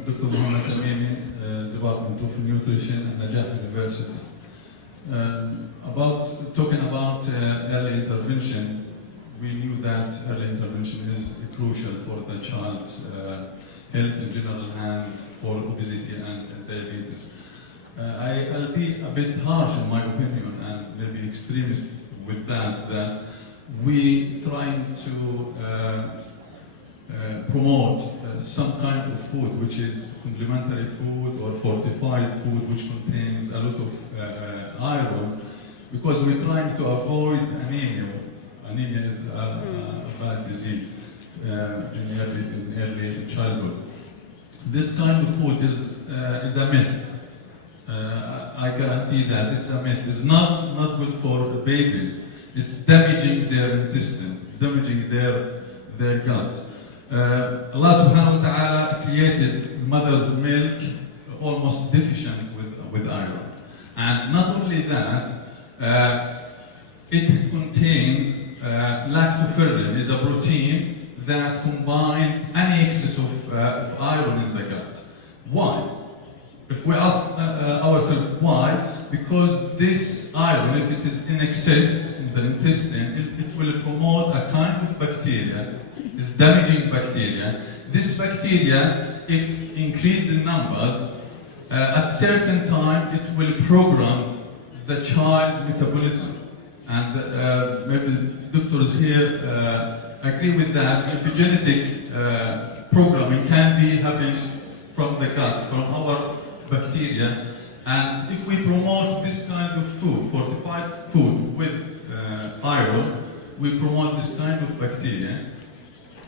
Dr. Mohammed Amini, Department of Nutrition at Najaf University. Talking about early intervention, we knew that early intervention is crucial for the child's health in general and for obesity and diabetes. I'll be a bit harsh in my opinion and maybe extremist with that we trying to promote some kind of food which is complementary food or fortified food which contains a lot of iron, because we're trying to avoid anemia. Anemia is a bad disease in early childhood. This kind of food is a myth. I guarantee that it's a myth. It's not good for babies. It's damaging their intestine, damaging their gut. Allah subhanahu wa ta'ala created mother's milk almost deficient with iron. And not only that, it contains lactoferrin, is a protein that combines any excess of iron in the gut. Why? If we ask ourselves why, because this iron, if it is in excess in the intestine, it will promote a kind of bacteria, it's damaging bacteria. This bacteria, if increased in numbers, at certain time it will program the child metabolism. And maybe doctors here agree with that. Epigenetic programming can be happening from the gut, from our bacteria, and if we promote this kind of food, fortified food with iron, we promote this kind of bacteria,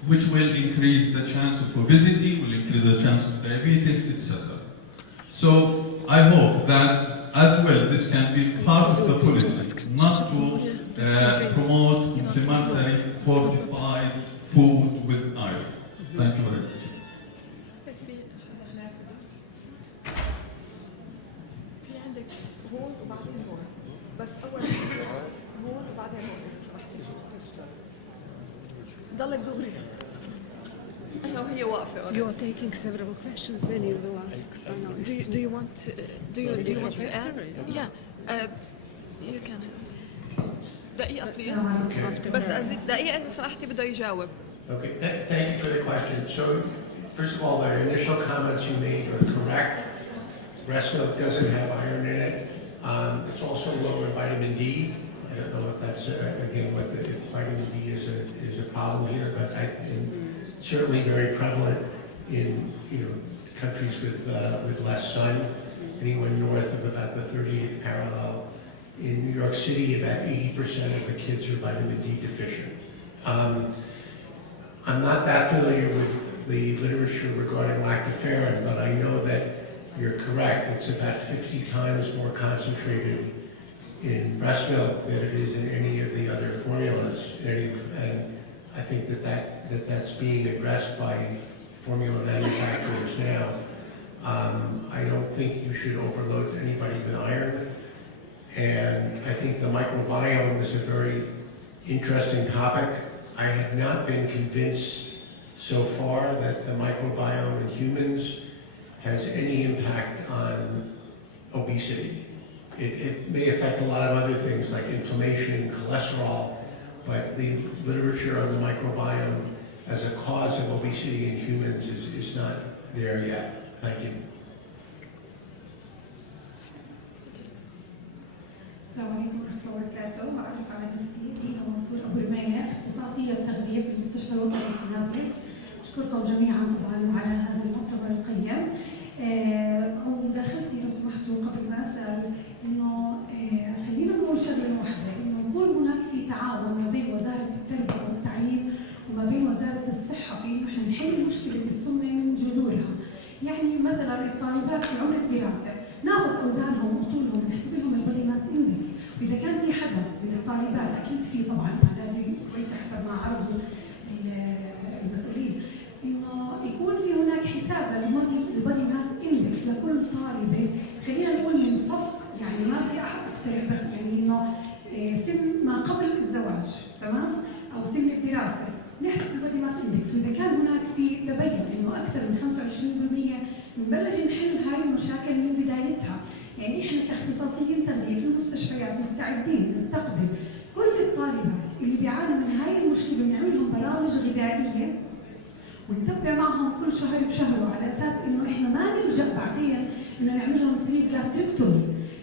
which will increase the chance of obesity, will increase the chance of diabetes, etc. So I hope that as well this can be part of the policy, not to promote complementary fortified food with iron. Thank you very much. بس أول هون وبعدين هون إذا سمحتي. ضلك دغري. أنا وهي واقفة. You are taking several questions, then you will ask. Do you want to add? Yeah, you can. دقيقة please. بس دقيقة إذا سمحتي بده يجاوب. Okay, thank you for the question. So, first of all, the initial comments you made are correct. Breast milk doesn't have iron in it. It's also low in vitamin D. I don't know if that's, again, if vitamin D is a problem here, but it's certainly very prevalent in countries with less sun, anywhere north of about the 30th parallel. In New York City, about 80% of the kids are vitamin D deficient. I'm not that familiar with the literature regarding lactoferrin, but I know that you're correct. It's about 50 times more concentrated in breast milk than it is in any of the other formulas. And I think that's being addressed by formula manufacturers now. I don't think you should overload anybody with iron. And I think the microbiome is a very interesting topic. I have not been convinced so far that the microbiome in humans has any impact on obesity. It may affect a lot of other things like inflammation and cholesterol, but the literature on the microbiome as a cause of obesity in humans is not there yet. Thank you. السلام عليكم ورحمة الله وبركاته. معروف على نفسي دينا منصور أبو رمية، اختصاصية تغذية في المستشفى الوطني في نابلس. أشكركم جميعا طبعا على هذا المؤتمر القيم. وداخلتي لو سمحتوا قبل ما أسأل إنه خلينا نقول شغلة واحدة، إنه يكون هناك في تعاون ما بين وزارة التربية والتعليم وما بين وزارة الصحة في إنه إحنا نحل مشكلة السمنة من جذورها. يعني مثلا الطالبات في عمر الدراسة ناخذ أوزانهم وطولهم ونحسب لهم البودي ماس إندكس، وإذا كان في حدا من الطالبات أكيد في طبعا هذا كويس حسب ما عرضوا المسؤولين، إنه يكون في هناك حساب للبودي ماس إندكس لكل طالبة، خلينا نقول من صف يعني ما في أحد يختلف بس يعني إنه سن ما قبل الزواج تمام أو سن الدراسة نحسب البودي ماس إندكس، وإذا كان هناك في تبين إنه أكثر من 25% بنبلش نحل هاي المشاكل من بدايتها. يعني احنا كاختصاصيين تغذيه في المستشفيات مستعدين نستقبل كل الطالبات اللي بيعانوا من هاي المشكله ونعمل لهم برامج غذائيه ونتبع معهم كل شهر بشهر، على اساس انه احنا ما نلجا بعدين انه نعمل لهم سليب جاستريكتومي.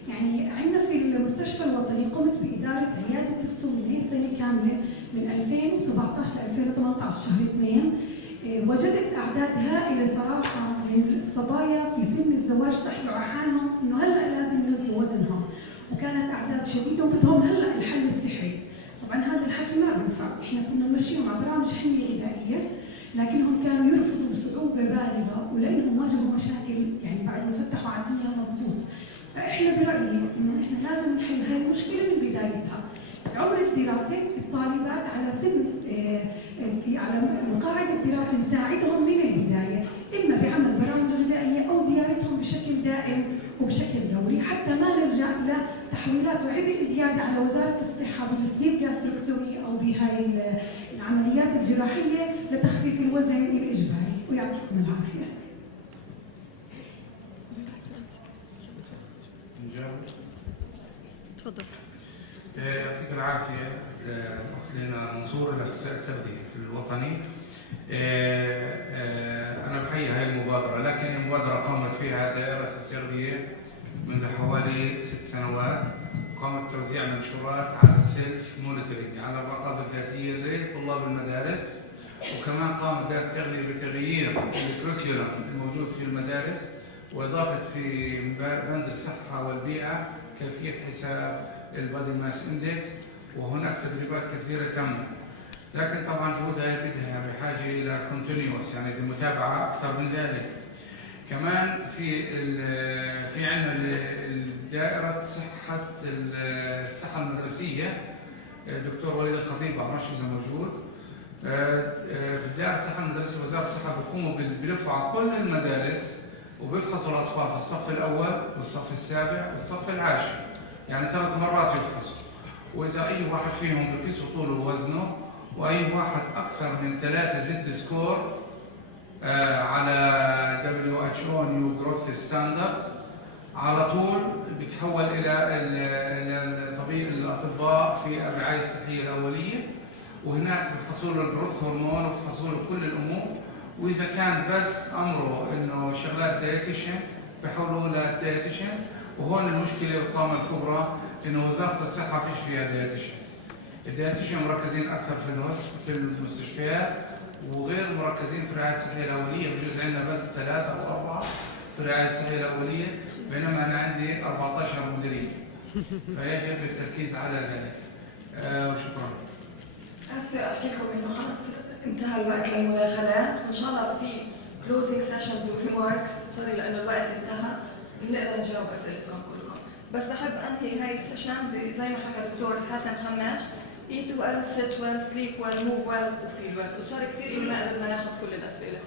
يعني عندنا في المستشفى الوطني قمت باداره عياده السمنه سنه كامله من 2017 ل 2018 شهر 2. وجدت اعداد هائله صراحه من الصبايا في سن الزواج صحوا على حالهم انه هلا لازم ينزلوا وزنهم، وكانت اعداد شديده وبدهم هلا الحل الصحي. طبعا هذا الحكي ما بينفع، احنا كنا نمشيهم على برامج حميه غذائيه لكنهم كانوا يرفضوا بصعوبه بالغه ولانهم واجهوا مشاكل يعني بعد ما فتحوا على الدنيا مضبوط. فاحنا برايي انه احنا لازم نحل هاي المشكله من بدايتها. عمر الدراسه الطالبات على سن في على مقاعد الدراسه نساعدهم من البدايه، اما بعمل برامج غذائيه او زيارتهم بشكل دائم وبشكل دوري، حتى ما نلجا الى تحويلات وعبء زياده على وزاره الصحه بالسليب جاستريكتومي او بهاي العمليات الجراحيه لتخفيف الوزن الاجباري. ويعطيكم العافيه. تفضل. يعطيك العافية أخونا منصور الأخصائي التغذية الوطني. أنا بحيي هاي المبادرة، لكن المبادرة قامت فيها دائرة التغذية منذ حوالي 6 سنوات، قامت توزيع منشورات على السيلف مونيتورينج على الرقابة الذاتية زي طلاب المدارس، وكمان قامت دائرة التغذية بتغيير الكريكولم الموجود في المدارس وإضافة في بند الصحة والبيئة كيفية حساب البادي ماس اندكس، وهناك تدريبات كثيره تمت. لكن طبعا جهودها بدها بحاجه الى كونتينيوس، يعني المتابعه اكثر من ذلك. كمان في عندنا دائره الصحه المدرسيه، دكتور وليد الخطيب بعرفش اذا موجود. في دائره الصحه المدرسيه وزاره الصحه بيقوموا بيلفوا على كل المدارس وبيفحصوا الاطفال في الصف الاول والصف السابع والصف العاشر، يعني 3 مرات يفحصوا، واذا اي واحد فيهم بقيسوا طوله ووزنه، واي واحد اكثر من 3 زد سكور على WHO نيو جروث ستاندرد، على طول بيتحول الى طبيب الاطباء في الرعايه الصحيه الاوليه، وهناك بيفحصوا له الجروث هرمون وبيفحصوا له كل الامور، واذا كان بس امره انه شغلات دايتيشن بيحولوه للدايتيشن. وهون المشكله والطامه الكبرى انه وزاره الصحه فيش فيها دايتيشن. الدايتيشن مركزين اكثر في المستشفيات وغير مركزين في الرعايه الصحيه الاوليه، بجوز عندنا بس 3 أو 4 في الرعايه الصحيه الاوليه، بينما انا عندي 14 مديريه. فيجب التركيز على ذلك. وشكرا. اسفه احكي لكم انه خلص انتهى الوقت للمداخلات، وان شاء الله في كلوزنج سيشنز وريماركس، سوري لانه الوقت انتهى، بنقدر نجاوب اسئلتكم كلكم. بس بحب انهي هاي السيشن زي ما حكى الدكتور حاتم خماش: eat well, sit well, sleep well, move well وfeel well. وصار كثير ما قدرنا ناخذ كل الاسئله.